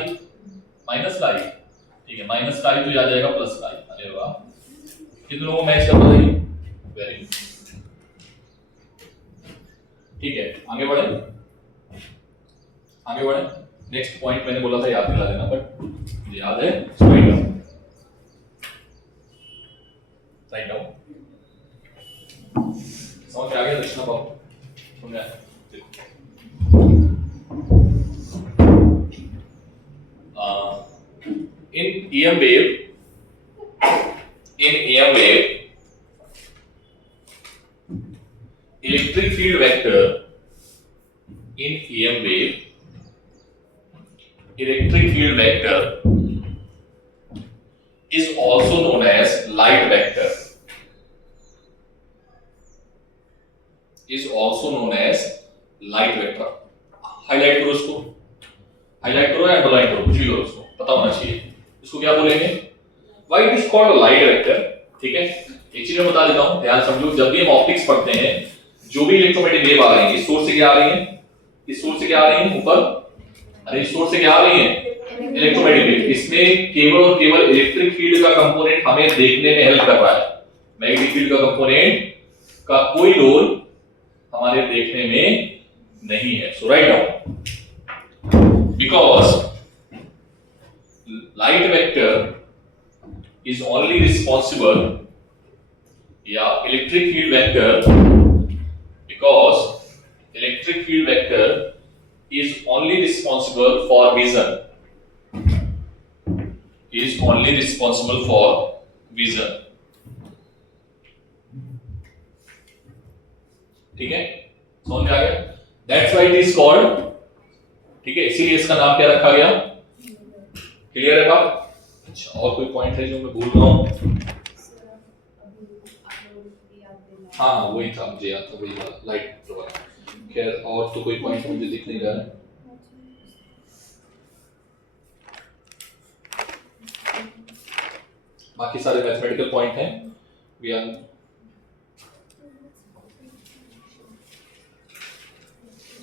माइनस का आई, ठीक है, माइनस का आई तो आ जाएगा प्लस का आई। अरे वाह, कितने लोगों को मैच कर बताइए? वेरी गुड, ठीक है, आगे बढ़े, आगे बढ़े। नेक्स्ट पॉइंट मैंने बोला था याद दिला देना, बट याद है, राइट डाउन, राइट डाउन। समझ में आ गया दक्षिणा बाबू? समझ में आया? देखो, in EM wave, electric field vector, in EM wave, electric field vector is also known as light vector, is also known as light vector। Highlight करो इसको, हाईलाइट करो या अंडरलाइन करो, कुछ भी करो, उसको पता होना चाहिए। इसको क्या बोलेंगे? Why it is called light vector, ठीक है। एक चीज मैं बता देता हूं, ध्यान समझो, जब भी हम ऑप्टिक्स पढ़ते हैं, जो भी इलेक्ट्रोमैग्नेटिक वेव आ रही है, इस सोर्स से क्या आ रही है? इस सोर्स से क्या आ रही है? ऊपर, अरे इस सोर्स से क्या आ रही है? Electromagnetic wave. इसमें केवल और केवल इलेक्ट्रिक फील्ड का कंपोनेंट हमें देखने में हेल्प कर रहा है। मैग्नेटिक फील्ड का कंपोनेंट का कोई रोल हमारे देखने में नहीं है। So write down, because light vector is only responsible, yeah, electric field vector, because electric field vector is only responsible for vision, is only responsible for vision, ठीक है, समझ में आ गया? That's why it is called, ठीक है, इसीलिए इसका नाम क्या रखा गया? क्लियर है बात? अच्छा, और कोई पॉइंट है जो मैं भूल रहा हूँ? हाँ वही था, मुझे याद था, वही वाला लाइट वाला। खैर और तो कोई पॉइंट मुझे दिख नहीं रहा है। बाकी सारे मैथमेटिकल पॉइंट हैं। वी आर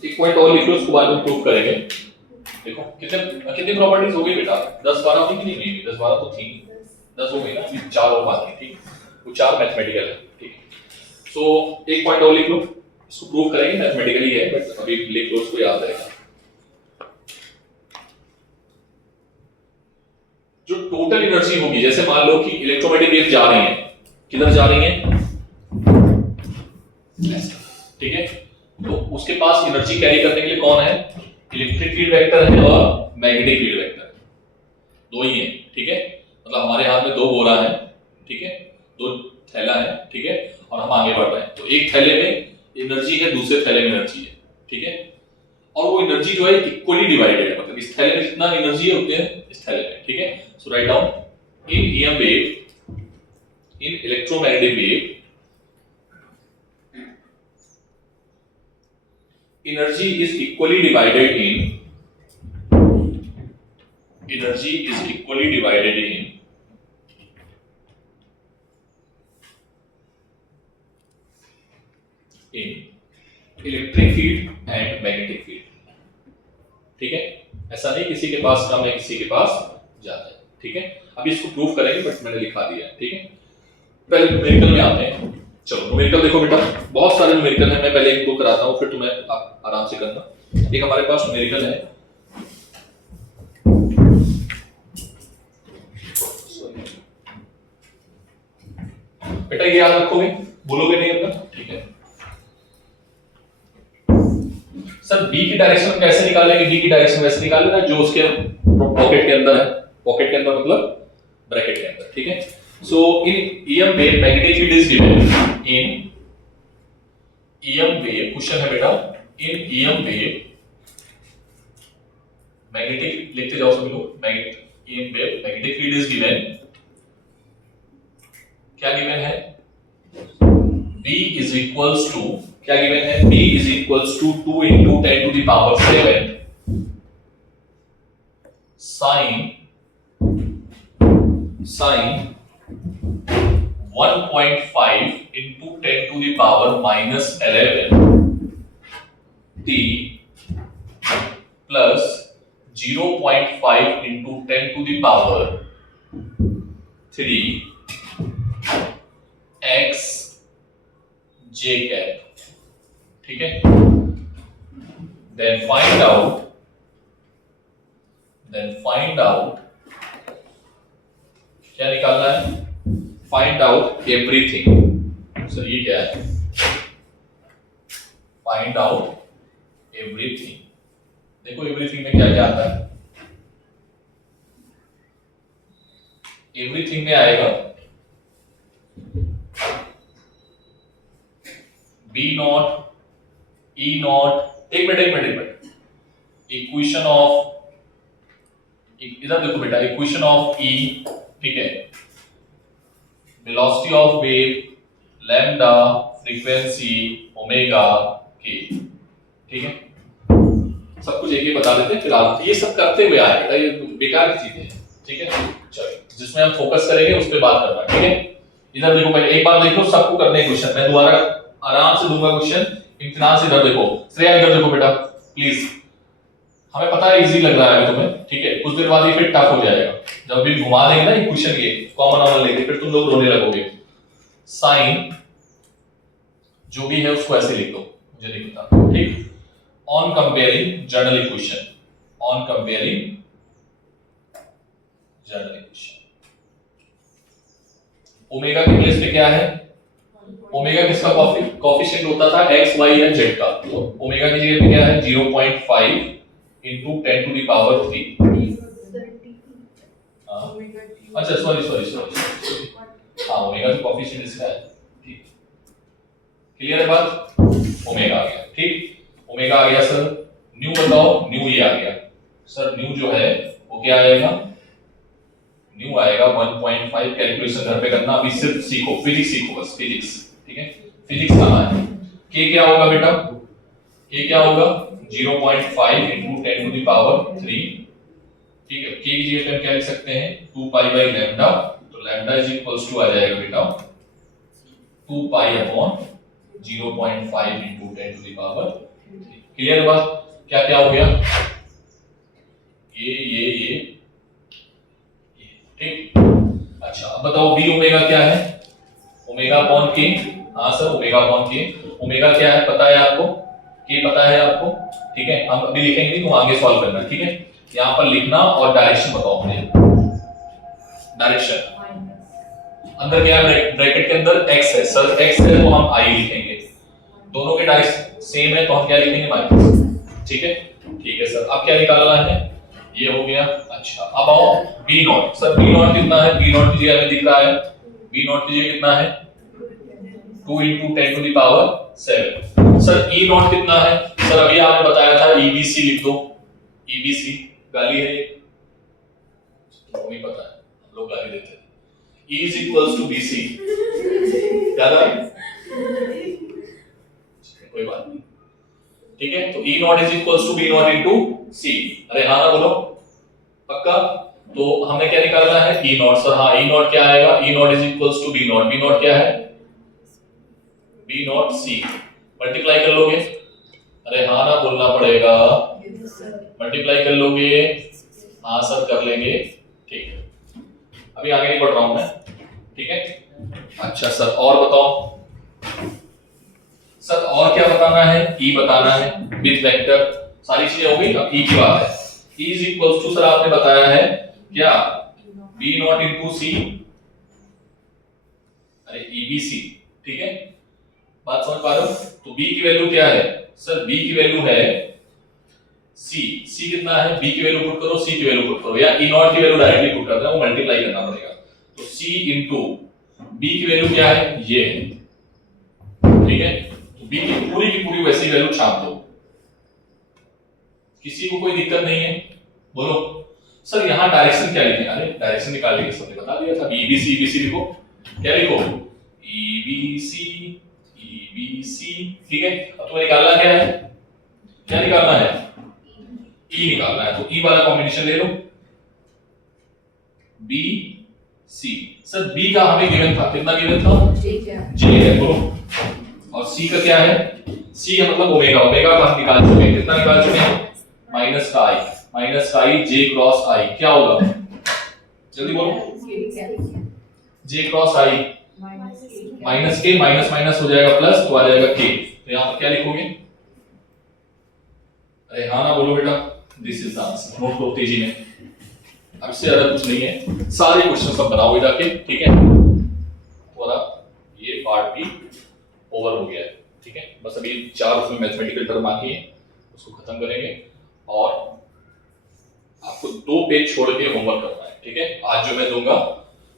एक पॉइंट और लिख लो, उसको बाद में प्रूव करेंगे। देखो कितनी प्रॉपर्टीज हो गई बेटा? 10-12 हुई कि नहीं हुई? 10-12 तो थी, 10 हो गई ना, 4 और बाकी, ठीक, वो 4 मैथमेटिकल है, ठीक। सो एक पॉइंट और लिख लो, इसको प्रूव करेंगे, मैथमेटिकली है, बट अभी लिख लो, उसको याद रहेगा। जो टोटल एनर्जी होगी, जैसे मान लो कि इलेक्ट्रोमैग्नेटिक वेव जा रही है, किधर जा रही है? ठीक है, तो उसके पास एनर्जी कैरी करने के लिए कौन है? इलेक्ट्रिक फील्ड वेक्टर है और मैग्नेटिक फील्ड वेक्टर, दो ही है, ठीक है। मतलब हमारे हाथ में 2 बोरा है, ठीक है, 2 थैला है, ठीक है, और हम आगे बढ़ रहे हैं। तो एक थैले में एनर्जी है, दूसरे थैले में एनर्जी है, ठीक है, और वो एनर्जी जो है इक्वली डिवाइडेड है, मतलब इस थैले में जितना एनर्जी है उतने इस थैले में, ठीक है। So write down, in EM wave, in electromagnetic wave, energy is equally divided in, energy is equally divided in in electric field and magnetic field. ठीक है, ऐसा नहीं किसी के पास कम है किसी के पास ज्यादा है। ठीक है, अभी इसको प्रूव करेंगे बट मैंने लिखा दिया है। ठीक है, पहले न्यूमेरिकल में आते हैं। चलो न्यूमेरिकल देखो बेटा, बहुत सारे न्यूमेरिकल है, मैं पहले एक दो कराता हूँ फिर तुम्हें आप आराम से करना। एक हमारे पास न्यूमेरिकल है, बेटा ये याद रखोगे, भूलोगे नहीं अपना। ठीक है सर, बी की डायरेक्शन कैसे निकालेंगे? बी की डायरेक्शन वैसे निकालेंगे जो उसके पॉकेट के अंदर है, पॉकेट के अंदर मतलब ब्रैकेट के अंदर। ठीक है, so in EM wave magnetic field is given in EM wave, question है बेटा इन ईएम वेव मैग्नेटिक, लिखते जाओ सभी लोग, magnetic EM wave magnetic field is given, क्या गिवन है? B इज इक्वल्स टू, क्या गिवन है? B is equals to 2 into 10 to the power 7 sin 1.5 into 10 to the power minus 11 t plus 0.5 into 10 to the power 3 x j cap। ठीक है, then find out क्या निकालना है? Find out everything. सर ये क्या है? Find out everything. देखो एवरीथिंग में क्या क्या आता है। एवरीथिंग में आएगा बी नॉट, ई नॉट, एक मिनट, इक्वेशन ऑफ, इधर देखो बेटा, इक्वेशन ऑफ ई, ठीक है, velocity of wave, lambda, frequency, omega के। ठीक है, सब कुछ एक बता देते हैं फिलहाल, ये सब करते हुए आएगा, ये बेकार की चीजें हैं। ठीक है, चलो जिसमें हम फोकस करेंगे उस पर बात करना। ठीक है, इधर देखो पहले एक बार देखो, सबको करने क्वेश्चन, मैं दोबारा आराम से दूंगा क्वेश्चन, इम्तिहान से। इधर देखो श्रेया, इधर देखो बेटा प्लीज, हमें पता है इजी लग रहा है तुम्हें। ठीक है, कुछ देर बाद ये फिर टफ हो जाएगा, जब भी घुमा देंगे ना ये क्वेश्चन, ये कॉमन ऑनर लेके फिर तुम लोग रोने लगोगे। साइन जो भी है उसको ऐसे लिख दो, मुझे नहीं पता। ठीक, on comparing general equation, on comparing general equation, omega के प्लेस पे क्या है? ओमेगा किसका कोएफिशिएंट होता था? x y या z का। तो ओमेगा की जगह पे क्या है? 0.5 into 10 to the power 3। अच्छा सॉरी, हाँ ओमेगा का कोएफिशिएंट इसका है। ठीक, क्लियर है बात? ओमेगा आ गया। ठीक, ओमेगा आ गया सर। न्यू बताओ, न्यू ये आ गया सर। न्यू जो है वो क्या आएगा? न्यू आएगा 1.5। कैलकुलेशन घर पे करना, अभी सिर्फ सीखो, फिजिक्स सीखो बस, फिजिक्स। ठीक है, फिजिक्स कहाँ है? के क्या होगा बेटा? के क्या होगा? 0.5 into 10 to the power 3। ठीक है, के की जगह पे हम क्या लिख सकते हैं? 2 पाई बाय लैम्डा। तो लैम्डा इज इक्वल्स टू आ जाएगा बेटा 2 pi upon 0.5 into 10 to the power 3। Clear बात? क्या क्या हो गया? ये ठीक। अच्छा अब बताओ बी ओमेगा क्या है? ओमेगा अपॉन के। हाँ सर, ओमेगा अपॉन के। ओमेगा क्या है पता है आपको? के पता है आपको? ठीक है, हम अभी लिखेंगे नहीं, तुम आगे सॉल्व करना। ठीक है, यहाँ पर लिखना और डायरेक्शन बताओ मुझे। डायरेक्शन अंदर क्या है? ब्रैकेट के अंदर x है सर, x है तो हम i लिखेंगे। दोनों के डायरेक्शन सेम है तो हम क्या लिखेंगे? माइनस। ठीक है, ठीक है सर। अब क्या निकालना है? ये हो गया। अच्छा अब आओ b not. Sir b not कितना है? b नॉट की जगह हमें दिख रहा है, b नॉट की जगह कितना है? 2 into 10 to the power 7। Sir e not कितना है? सर अभी आपने बताया था EBC लिख दो। EBC गाली है ये, तो नहीं पता है, हम लोग गाली देते हैं। E is equals to BC, क्या था? कोई बात नहीं। ठीक है, तो E not is equals to B not into C। अरे हाँ ना बोलो पक्का? तो हमें क्या निकालना है? E not. सर हाँ, E नॉट क्या आएगा? E not is equals to B not. B not क्या है? B नॉट C मल्टीप्लाई कर लोगे? अरे हाँ ना बोलना पड़ेगा। मल्टीप्लाई कर लोगे? हाँ सर कर लेंगे। ठीक है, अभी आगे नहीं बढ़ रहा हूं मैं, ठीक है। अच्छा सर और बताओ सर, और क्या बताना है? ई बताना है विद वेक्टर, सारी चीजें हो गई। अब ई की बात है। E is equal to sir आपने बताया है क्या? बी नॉट इंटू सी, अरे ई बी सी, ठीक है। बात समझ पा रहे हो? तो बी की वैल्यू क्या है सर? बी की वैल्यू है सी। सी कितना है? बी की वैल्यू पुट करो, सी की वैल्यू पुट करो, या ई नॉट की वैल्यू डायरेक्टली पुट करते हैं, वो मल्टीप्लाई करना पड़ेगा। तो सी इंटू बी की वैल्यू क्या है? ये है, ठीक है। तो बी की पूरी वैसी वैल्यू छाप दो। किसी को कोई दिक्कत नहीं है? बोलो सर यहाँ डायरेक्शन क्या लिखें? अरे डायरेक्शन निकालने के सबने बता दिया था, बी बी सी लिखो। क्या लिखो? ई बी सी, ठीक है। अब तुम्हें निकालना क्या है? क्या निकालना है? ई निकालना है। तो ई वाला कॉम्बिनेशन ले लो, बी सी। सर बी का हमें गिवन था, कितना गिवन था? जे है, बोलो। और सी का क्या है? सी का मतलब ओमेगा, ओमेगा का हम निकाल चुके हैं। कितना निकाल चुके हैं? माइनस का आई, माइनस का आई जे क्रॉस आई क्या होगा? जल्दी बोलो। जे क्रॉस आई माइनस के, माइनस माइनस हो जाएगा प्लस, तो आ जाएगा के। तो यहां पर क्या लिखोगे? अरे हाँ ना बोलो बेटा। This is the answer. Note लो तेजी में, अब इससे ज्यादा कुछ नहीं है। सारे क्वेश्चन सब बनाओगे जाके, ठीक है। थोड़ा ये पार्ट भी ओवर हो गया है, ठीक है। बस अभी 4 उसमें मैथमेटिकल टर्म बाकी है, उसको खत्म करेंगे। और आपको 2 पेज छोड़ के होमवर्क करना है, ठीक है। आज जो मैं दूंगा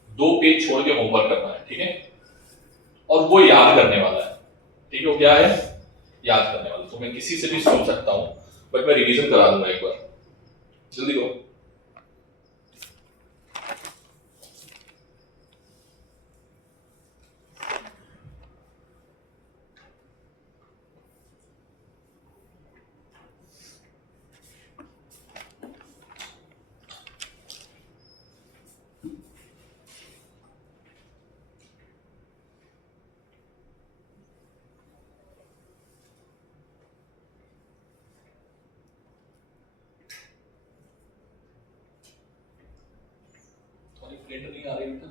2 पेज छोड़ के होमवर्क करना है, ठीक है। और वो याद करने वाला है, ठीक है। वो क्या है? याद करने वाला। तो मैं किसी से भी सुन सकता हूं, बट मैं रिवीजन करा दूंगा एक बार। जल्दी करो। प्रिंट नहीं आ रही बेटा?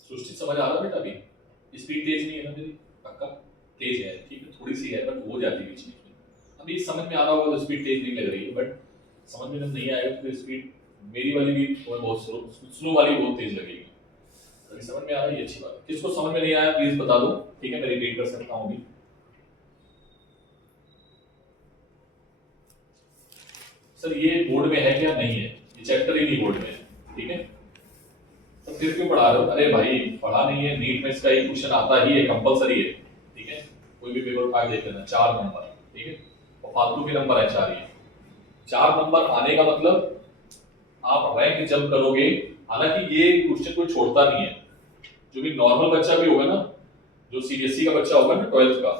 सृष्टि समझ आ रहा बेटा? अभी स्पीड तेज नहीं है ना मेरी? पक्का तेज है, ठीक है। थोड़ी सी है बट हो जाती है बीच में। अभी समझ में आ रहा होगा तो स्पीड तेज नहीं लग रही है, बट समझ में जब नहीं आएगा तो स्पीड मेरी वाली भी बहुत स्लो वाली बहुत तेज लगेगी। अभी समझ में आ रहा है, ये अच्छी बात है। किसको समझ में नहीं आया प्लीज बता दो, ठीक है। मैं रिपीट कर सकता हूँ अभी। सर ये बोर्ड में है क्या? नहीं है, ये चैप्टर ही नहीं बोर्ड में है, ठीक है। तो फिर क्यों पढ़ा रहे हो? अरे भाई पढ़ा नहीं है, नीट में इसका एक क्वेश्चन आता ही है, कंपलसरी है, ठीक है। कोई भी पेपर उठा के देख लेना, 4 नंबर, ठीक है। और फालतू के नंबर है 4 ये। 4 नंबर आने का मतलब आप रैंक जंप करोगे। हालांकि ये क्वेश्चन कोई छोड़ता नहीं है, जो भी नॉर्मल बच्चा भी होगा ना, जो सीबीएसई का बच्चा होगा ना 12th का,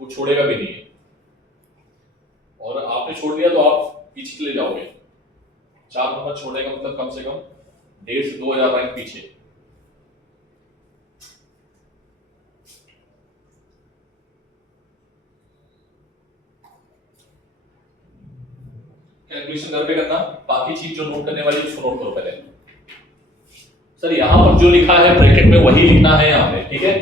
वो छोड़ेगा भी नहीं है। और आपने छोड़ दिया तो आप पीछे चले जाओगे। 4 नंबर छोड़ने का मतलब कम से कम 1,500 से 2,000 रैंक पीछे। कैलकुलेशन घर पे करना, बाकी चीज जो नोट करने वाली उसको नोट करो पहले। सर यहाँ पर जो लिखा है ब्रैकेट में वही लिखना है यहाँ पे, ठीक है।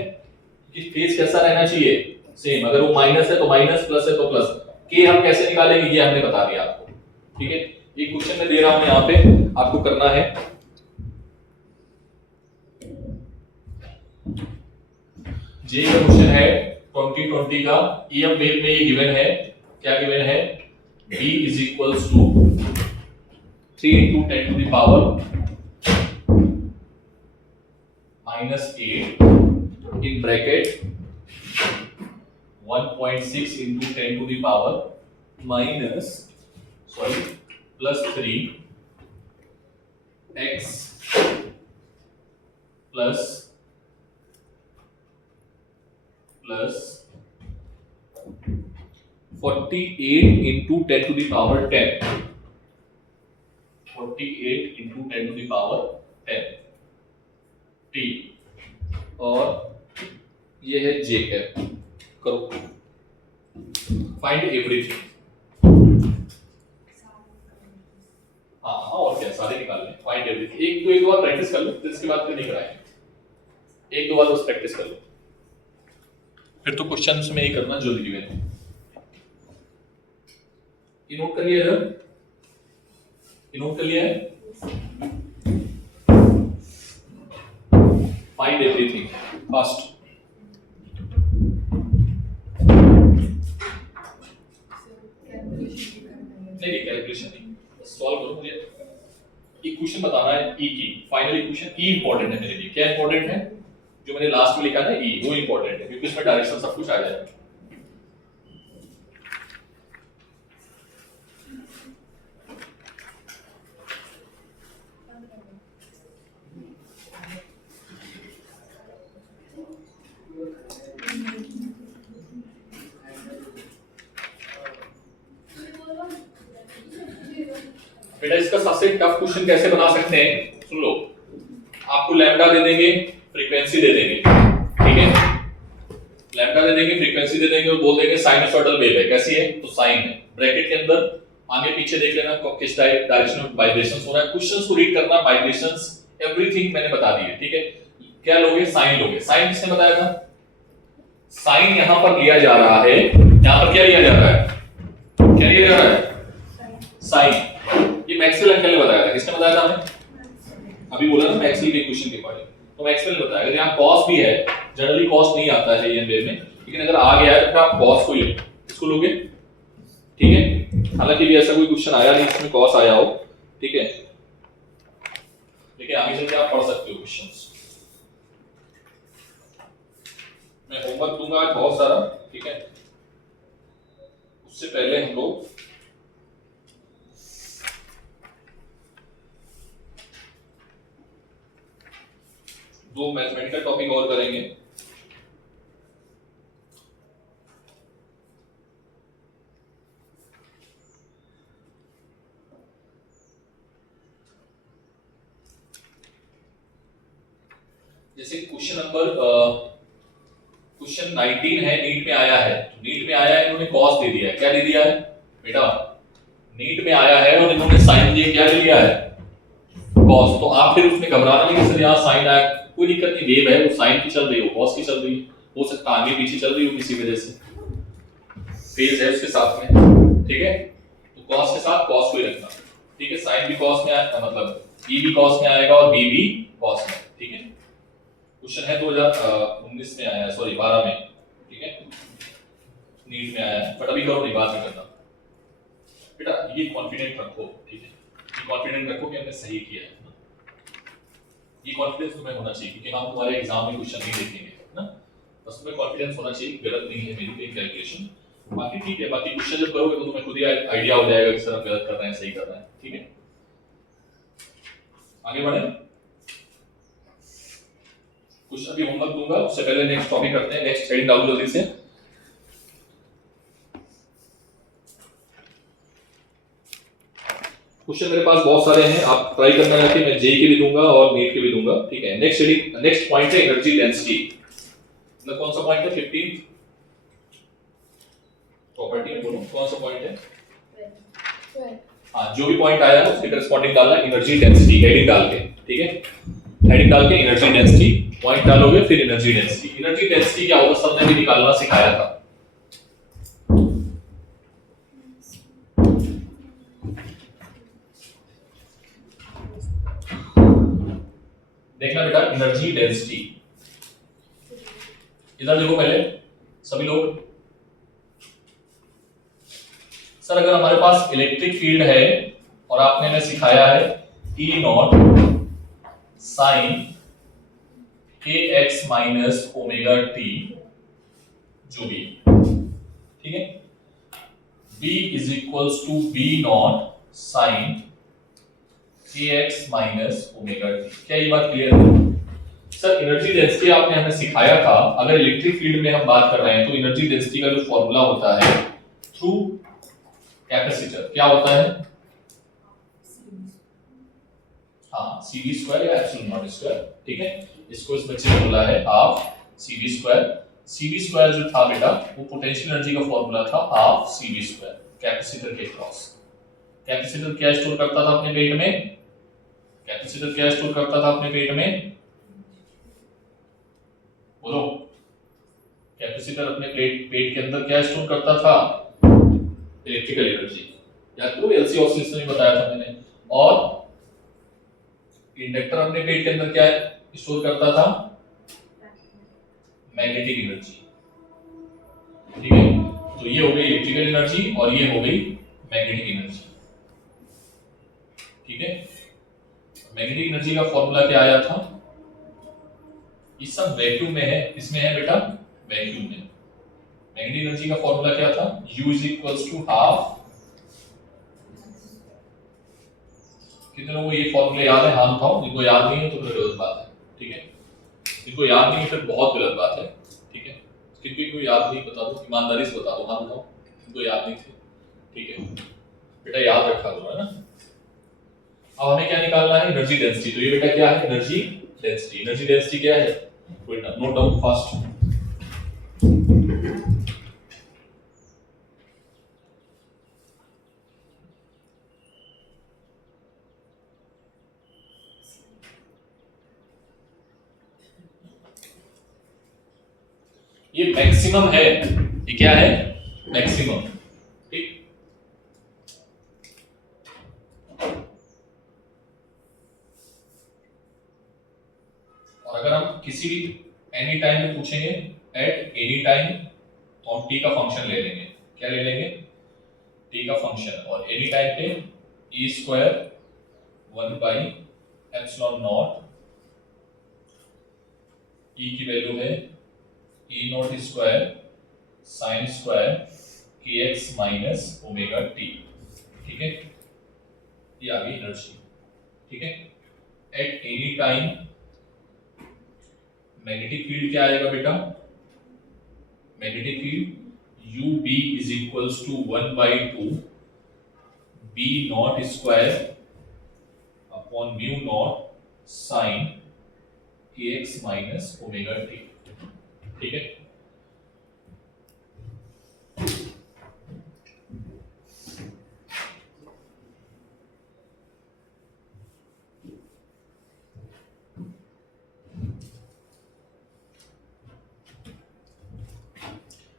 कि फेज कैसा रहना चाहिए? सेम। अगर वो माइनस है तो माइनस, प्लस है तो प्लस। के हम कैसे निकालेंगे ये हमने बता दिया आपको, ठीक है। एक क्वेश्चन में दे रहा हूं यहाँ पे, आपको करना है। जे का क्वेश्चन है 2020 का। ईएम वेव में ये गिवन है, क्या गिवन है? b is equals to 3 into 10 to the power -8 in bracket 1.6 into 10 to the power plus 3 x plus 48 into 10 to the power 10, 48 into 10 to the power 10 t, और ये है j कैप। करो, फाइंड एवरीथिंग। हाँ और क्या, सारे निकाल लें। फाइंड एवरीथिंग, एक दो बार प्रैक्टिस कर लो, फिर इसके बाद फिर नहीं कराएंगे, एक दो बार बस प्रैक्टिस कर लो, फिर तो क्वेश्चन में ही करना जो दिए हैं। ये नोट कर लिया है, ये नोट कर लिया है। Find everything first. नहीं कैलकुलेशन नहीं, सॉल्व करो। मुझे इक्वेशन बताना है ई की, फाइनल इक्वेशन। ई इंपॉर्टेंट है मेरे लिए। क्या इंपॉर्टेंट है? जो मैंने लास्ट में लिखा ना ई, वो इंपॉर्टेंट है, क्योंकि इसमें डायरेक्शन सब कुछ आ जाएगा। बेटा इसका सबसे टफ क्वेश्चन कैसे बना सकते हैं, सुन लो। आपको लैम्डा दे देंगे, फ्रीक्वेंसी दे देंगे, ठीक है। लैम्डा दे देंगे, फ्रीक्वेंसी दे देंगे और बोल देंगे साइनसॉइडल वेव है। कैसी है? तो साइन है। ब्रैकेट के अंदर आगे पीछे देख लेना किस डायरेक्शन में वाइब्रेशंस हो रहा है। क्वेश्चंस को रीड करना, वाइब्रेशंस एवरीथिंग मैंने बता दी है, ठीक है। क्या लोगे? साइन लोगे। साइन किसने बताया था? साइन यहां पर लिया जा रहा है, यहां पर क्या लिया जा रहा है? क्या लिया जा रहा है? साइन। ये मैक्सवेल अंकल ने बताया था। किसने बताया था हमें? अभी बोला ना मैक्सवेल के इक्वेशन के बारे में, तो मैक्सवेल ने बताया। अगर यहाँ cos भी है, जनरली cos नहीं आता है एन वेव में, लेकिन अगर आ गया है तो फिर आप cos को ही लो, इसको लोगे, ठीक है। हालांकि भी ऐसा कोई क्वेश्चन आया नहीं जिसमें cos आया हो, ठीक है, लेकिन आगे चलकर आप पढ़ सकते हो क्वेश्चंस। मैं होमवर्क दूंगा आज बहुत सारा, ठीक है। उससे पहले हम लोग दो मैथमेटिकल टॉपिक और करेंगे। जैसे क्वेश्चन नंबर क्वेश्चन 19 है, नीट में आया है। नीट में आया है, इन्होंने cos दे दिया है। क्या दे दिया है बेटा? नीट में आया है और इन्होंने साइन दिया, क्या ले लिया है? cos। तो आप फिर उसमें घबराना नहीं कि सर यहाँ साइन आया, कोई दिक्कत नहीं। वेव है, वो साइन की चल रही हो, cos की चल रही हो सकता आगे पीछे चल रही हो किसी वजह से, फेज है उसके साथ में, ठीक है। तो cos के साथ cos को ही रखना, ठीक है। साइन भी cos में आएगा, मतलब e भी cos में आएगा और b भी cos में, ठीक है। क्वेश्चन है 2019 में आया है, सॉरी 12 में, ठीक है, नीट में आया है। बट अभी करो नहीं, बात नहीं करना बेटा। ये कॉन्फिडेंट रखो, ठीक है, ये कॉन्फिडेंट रखो कि हमने सही किया है ना। ये कॉन्फिडेंस तुम्हें होना चाहिए, क्योंकि हम तुम्हारे एग्जाम में क्वेश्चन नहीं देखेंगे ना, बस तुम्हें कॉन्फिडेंस होना चाहिए। गलत नहीं है मेरी कोई कैलकुलेशन, बाकी ठीक है। बाकी क्वेश्चन जब करोगे तो तुम्हें खुद ही आइडिया हो जाएगा कि सर हम गलत कर रहे हैं, सही कर रहे हैं, ठीक है। आगे बढ़े, कुछ अभी होमवर्क दूंगा, उससे पहले नेक्स्ट टॉपिक करते हैं। नेक्स्ट हेडिंग डालो जल्दी से। क्वेश्चन मेरे पास बहुत सारे हैं, आप ट्राई करना है कि मैं जेई के भी दूंगा और नीट के भी दूंगा, ठीक है। नेक्स्ट हेडिंग, नेक्स्ट पॉइंट है एनर्जी डेंसिटी। मतलब कौन सा पॉइंट है? 15 प्रॉपर्टी में बोलो कौन सा पॉइंट है? हाँ, जो भी पॉइंट आया उसके करस्पॉन्डिंग डालना एनर्जी डेंसिटी, हेडिंग डाल के, ठीक है। हेडिंग डाल के एनर्जी डेंसिटी पॉइंट डालोगे, फिर एनर्जी डेंसिटी। एनर्जी डेंसिटी क्या होता है सबने भी निकालना सिखाया था। देखना बेटा, एनर्जी डेंसिटी, इधर देखो पहले सभी लोग। सर अगर हमारे पास इलेक्ट्रिक फील्ड है और आपने हमें सिखाया है E naught sine kx minus omega T, जो भी, ठीक है, B is equals to B naught sine kx minus omega T. क्या ये बात क्लियर है? सर एनर्जी डेंसिटी आपने हमें सिखाया था, अगर इलेक्ट्रिक फील्ड में हम बात कर रहे हैं तो एनर्जी डेंसिटी का जो फॉर्मूला होता है थ्रू कैपेसिटर क्या होता है? हाँ, CV स्क्वायर या एप्सिलॉन नॉट स्क्वायर, ठीक है। इसको इस बच्चे ने बोला है half CV square. CV square जो था बेटा वो पोटेंशियल एनर्जी का फॉर्मूला था हाफ CV स्क्वायर कैपेसिटर के क्रॉस। कैपेसिटर क्या स्टोर करता था अपने पेट में? कैपेसिटर क्या स्टोर करता था अपने पेट में? बोलो। कैपेसिटर अपने पेट के अंदर क्या स्टोर करता था? Electrical energy. याद करो एलसी ऑसिलेशन में बताया था मैंने। और इंडक्टर अपने पेट के अंदर क्या स्टोर करता था? मैग्नेटिक एनर्जी, ठीक है। तो ये हो गई इलेक्ट्रिकल एनर्जी और ये हो गई मैग्नेटिक एनर्जी, ठीक है। मैग्नेटिक एनर्जी का फॉर्मूला क्या आया था? ये सब वैक्यूम में है, इसमें है बेटा वैक्यूम में। मैग्नेटिक एनर्जी का फॉर्मूला क्या था? U is half. कितनों को ये फॉर्मूला याद है? हाथ उठाओ। जिनको याद नहीं है तो फिर गलत बात है, ठीक है। जिनको याद नहीं है फिर बहुत गलत बात है, ठीक है। किनको याद नहीं बता दो, ईमानदारी से बता दो, हाथ उठाओ जिनको याद नहीं थे, ठीक है। बेटा याद रखा करो, है ना। अब हमें क्या निकालना है? Energy density. तो ये बेटा क्या है? Energy density. एनर्जी डेंसिटी क्या है? Note down fast. ये मैक्सिमम है, ये क्या है? मैक्सिमम, ठीक। और अगर हम किसी भी एनी टाइम में पूछेंगे एट एनी टाइम तो हम टी का फंक्शन ले लेंगे। क्या ले लेंगे? टी का फंक्शन। और एनी टाइम पे E square 1 by epsilon naught, E की वैल्यू है E naught square sine square K X minus omega T, ठीक है। ये आ गई एनर्जी, ठीक है। At any time magnetic field क्या आएगा बेटा? Magnetic field U B is equals to 1/2 B naught square upon mu naught sine K X minus omega T, ठीक है।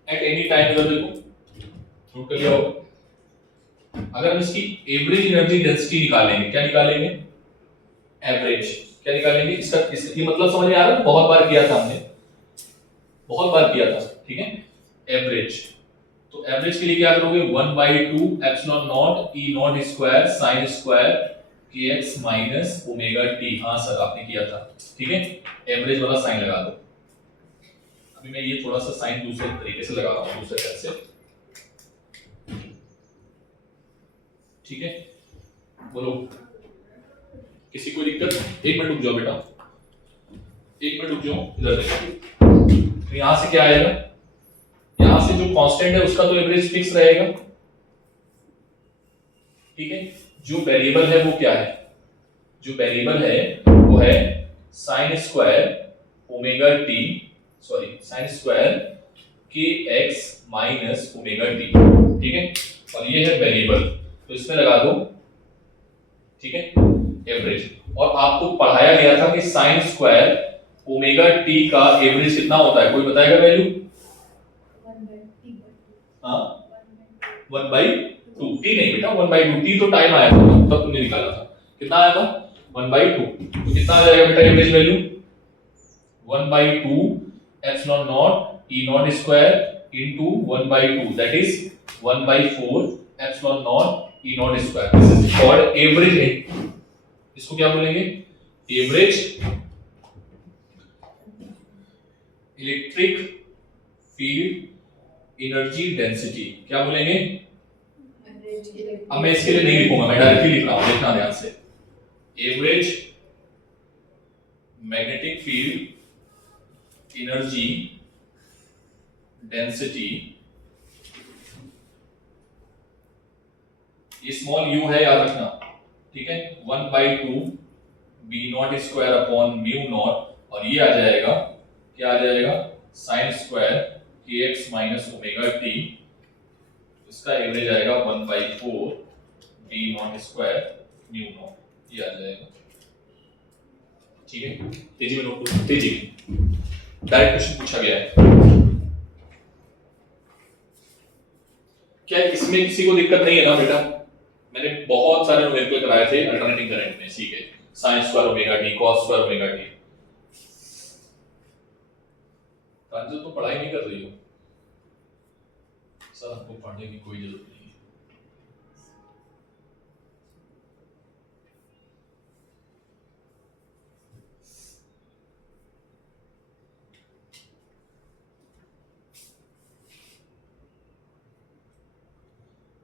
एट एनी टाइम इधर देखो, नोट कर लिया हो। अगर हम इसकी एवरेज एनर्जी डेंसिटी निकालेंगे, क्या निकालेंगे? एवरेज। क्या निकालेंगे इसका? ये मतलब समझ में आ रहा है? बहुत बार किया था हमने, बहुत बार किया था, ठीक है। एवरेज, तो एवरेज के लिए क्या करोगे? 1/2 एप्सिलॉन नॉट ई naught square sine square K X minus omega T. हाँ सर आपने किया था, ठीक है। एवरेज वाला साइन लगा दो। अभी मैं ये थोड़ा सा साइन दूसरे तरीके से लगा रहा हूं, दूसरे तरह से, ठीक है। बोलो, किसी को दिक्कत? एक मिनट रुक जाओ बेटा, एक मिनट रुक जाओ। इधर देखो, तो यहां से क्या आएगा? यहां से जो कांस्टेंट है उसका तो एवरेज फिक्स रहेगा, ठीक है। जो वेरिएबल है वो क्या है? जो वेरिएबल है वो है sine square omega T, sorry sine square K X minus omega T, ठीक है। और ये है वेरिएबल, तो इसमें लगा दो, ठीक है, एवरेज। और आपको पढ़ाया गया था कि साइन स्क्वायर ओमेगा टी का एवरेज कितना होता है? कोई बताएगा वैल्यू? 1/2 टी नहीं बेटा, 1/2 टी तो टाइम आया था तब तुमने निकाला था। कितना आया था? 1/2। तो कितना आ जाएगा बेटा average value? 1/2 epsilon naught E naught square into 1/2, that is 1/4 epsilon naught E naught square. This is called average. इसको क्या बोलेंगे? Average electric field energy density. क्या बोलेंगे? अब मैं इसके लिए नहीं लिखूंगा, मैं डायरेक्टली लिख रहा हूं, देखना ध्यान से। Average magnetic field energy density ये स्मॉल u है, याद रखना, ठीक है, 1/2 b not square upon mu not, और ये आ जाएगा, क्या आ जाएगा, sine square kx minus omega t, इसका एवरेज आएगा 1/4 b not square mu naught, ये आ जाएगा। ठीक है, तेजी में नोट करो, तेजी में, डायरेक्ट क्वेश्चन पूछा गया है। क्या इसमें किसी को दिक्कत नहीं है ना बेटा? मैंने बहुत सारे न्यूमेरिकल कराए थे अल्टरनेटिंग करंट में, ठीक है, sin square omega t cos square omega t। प्रांजल तो पढ़ाई नहीं कर रही हो सर, हमको पढ़ने की कोई जरूरत नहीं है।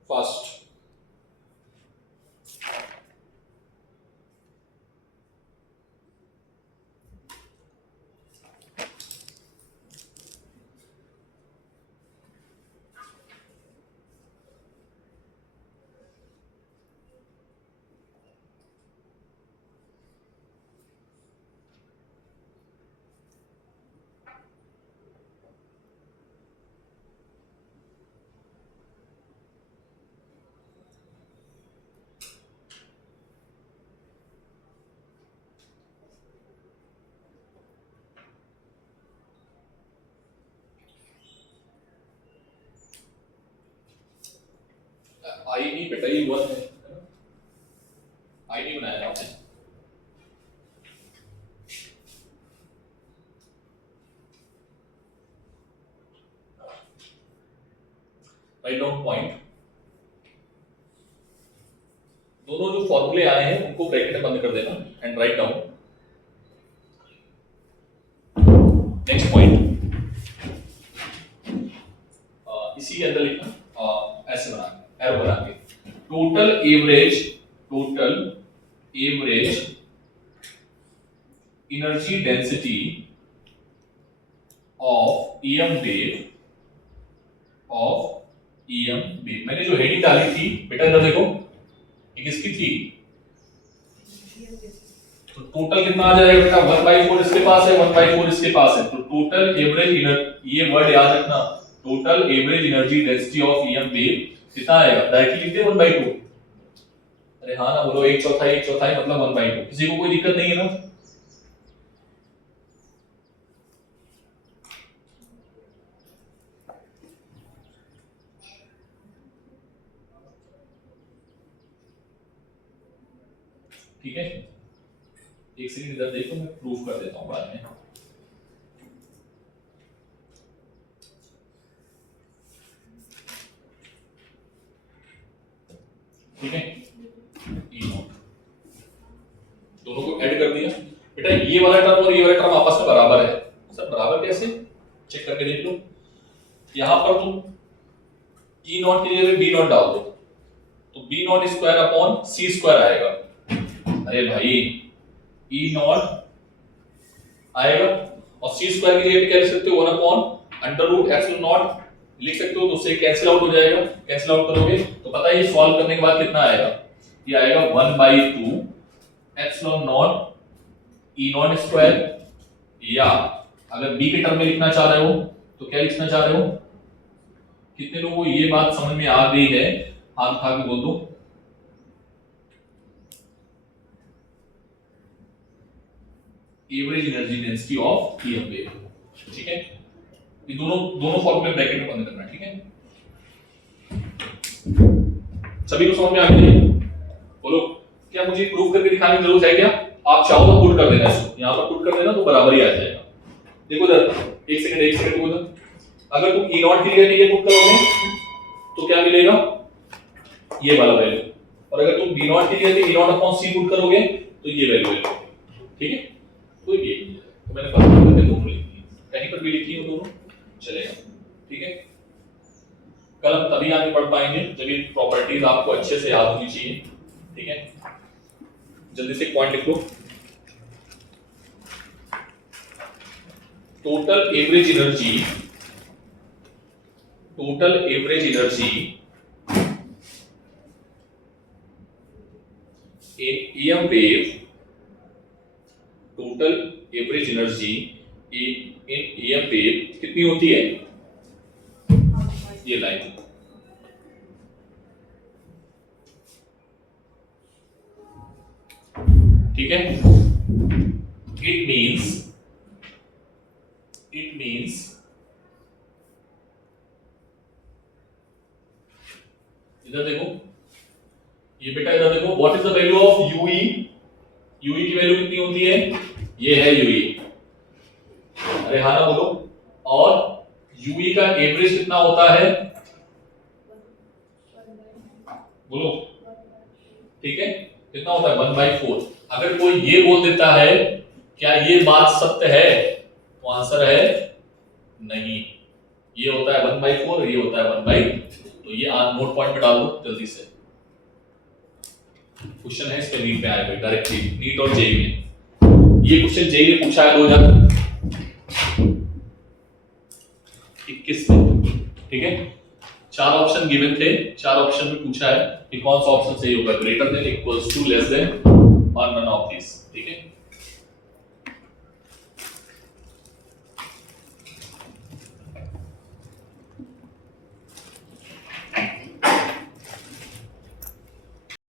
फर्स्ट, आई नहीं बेटा, ये वन है, आई नहीं बनाया आपने। राइट डाउन पॉइंट, दोनों जो फॉर्मूले आए हैं उनको ब्रैकेट में बंद कर देना and right down. Next point, इसी के अंदर लिखना, ऐसे बना के, एरो बना के, total average energy density of EM wave, मैंने जो हेडिंग डाली थी बेटा इधर देखो, ये किसकी थी, तो टोटल कितना आ जाएगा बेटा, 1/4 इसके पास है, 1/4 इसके पास है, तो टोटल एवरेज, ये वर्ड याद रखना, total average energy density of EM wave कितना आएगा, डायरेक्टली लिख दे 1/2। अरे हाँ ना बोलो, 1/4 मतलब 1/2, किसी को कोई दिक्कत नहीं है ना? ठीक है, एक सेकंड इधर देखो, मैं प्रूफ कर देता हूं बाद में। ठीक है, E नॉट, दोनों को ऐड कर दिया बेटा, ये वाला टर्म और ये वाला टर्म आपस में बराबर है। सर बराबर कैसे, चेक करके देख लो, यहां पर तुम E नॉट की जगह B नॉट डाल दो, तो B not square upon C square आएगा। अरे भाई, E नॉट आएगा और C स्क्वायर की जगह पे क्या लिख सकते हो, 1 upon under root epsilon naught लिख सकते हो, तो उससे कैंसिल आउट हो जाएगा, कैंसिल आउट करोगे तो पता है ये सॉल्व करने के बाद कितना आएगा, ये आएगा 1/2 epsilon not E not square, या अगर B के टर्म में लिखना चाह रहे हो तो क्या लिखना चाह रहे हो, कितने लोगों को ये बात समझ में आ गई है, हाथ उठा के बोल दो। Average energy density of EM wave, ठीक है, ये दोनों फॉर्मूले ब्रैकेट में बंद करना, ठीक है, सभी को समझ में आ गई? बोलो, क्या मुझे प्रूफ करके दिखाने की जरूरत है क्या? आप चाहो तो पुट कर देना, इसको यहां पर पुट कर देना तो बराबर ही आ जाएगा। देखो इधर, एक सेकंड को इधर, अगर तुम E नॉट की जगह ये पुट करोगे तो क्या मिलेगा, ये वाला वैल्यू, और अगर तुम B नॉट की जगह E not upon C put करोगे तो ये वैल्यू मिलेगी, ठीक है, तो ये, तो मैंने बात करके दोनों लिखी है, कहीं पर भी लिखी हो दोनों चलेगा, ठीक है। कल हम तभी आगे बढ़ पाएंगे जब ये प्रॉपर्टीज आपको अच्छे से याद होनी चाहिए, ठीक है। जल्दी से पॉइंट लिख लो, total average energy in EM wave total average energy in EM wave कितनी होती है? ये लाइन ठीक है। it means इधर देखो, ये बेटा इधर देखो, what is the value of UE? UE की वैल्यू कितनी होती है? ये है यूई। अरे हाँ ना बोलो। और यूई का एवरेज कितना होता है? बोलो। ठीक है, कितना होता है? 1/4। अगर कोई ये बोल देता है क्या ये बात सत्य है, तो आंसर है नहीं। ये होता है 1/4 और ये होता है 1/2। तो ये नोट पॉइंट में डाल दो जल्दी से। क्वेश्चन है इस पे नीट में आएगा डायरेक्टली, नीट और जेई में। ये क्वेश्चन जेई ने पूछा है 2021 में। ठीक है, 4 ऑप्शन गिवन थे, 4 ऑप्शन में पूछा है कि कौन सा ऑप्शन सही होगा, greater than, equals to, less than और नन ऑफ दिस। ठीक है,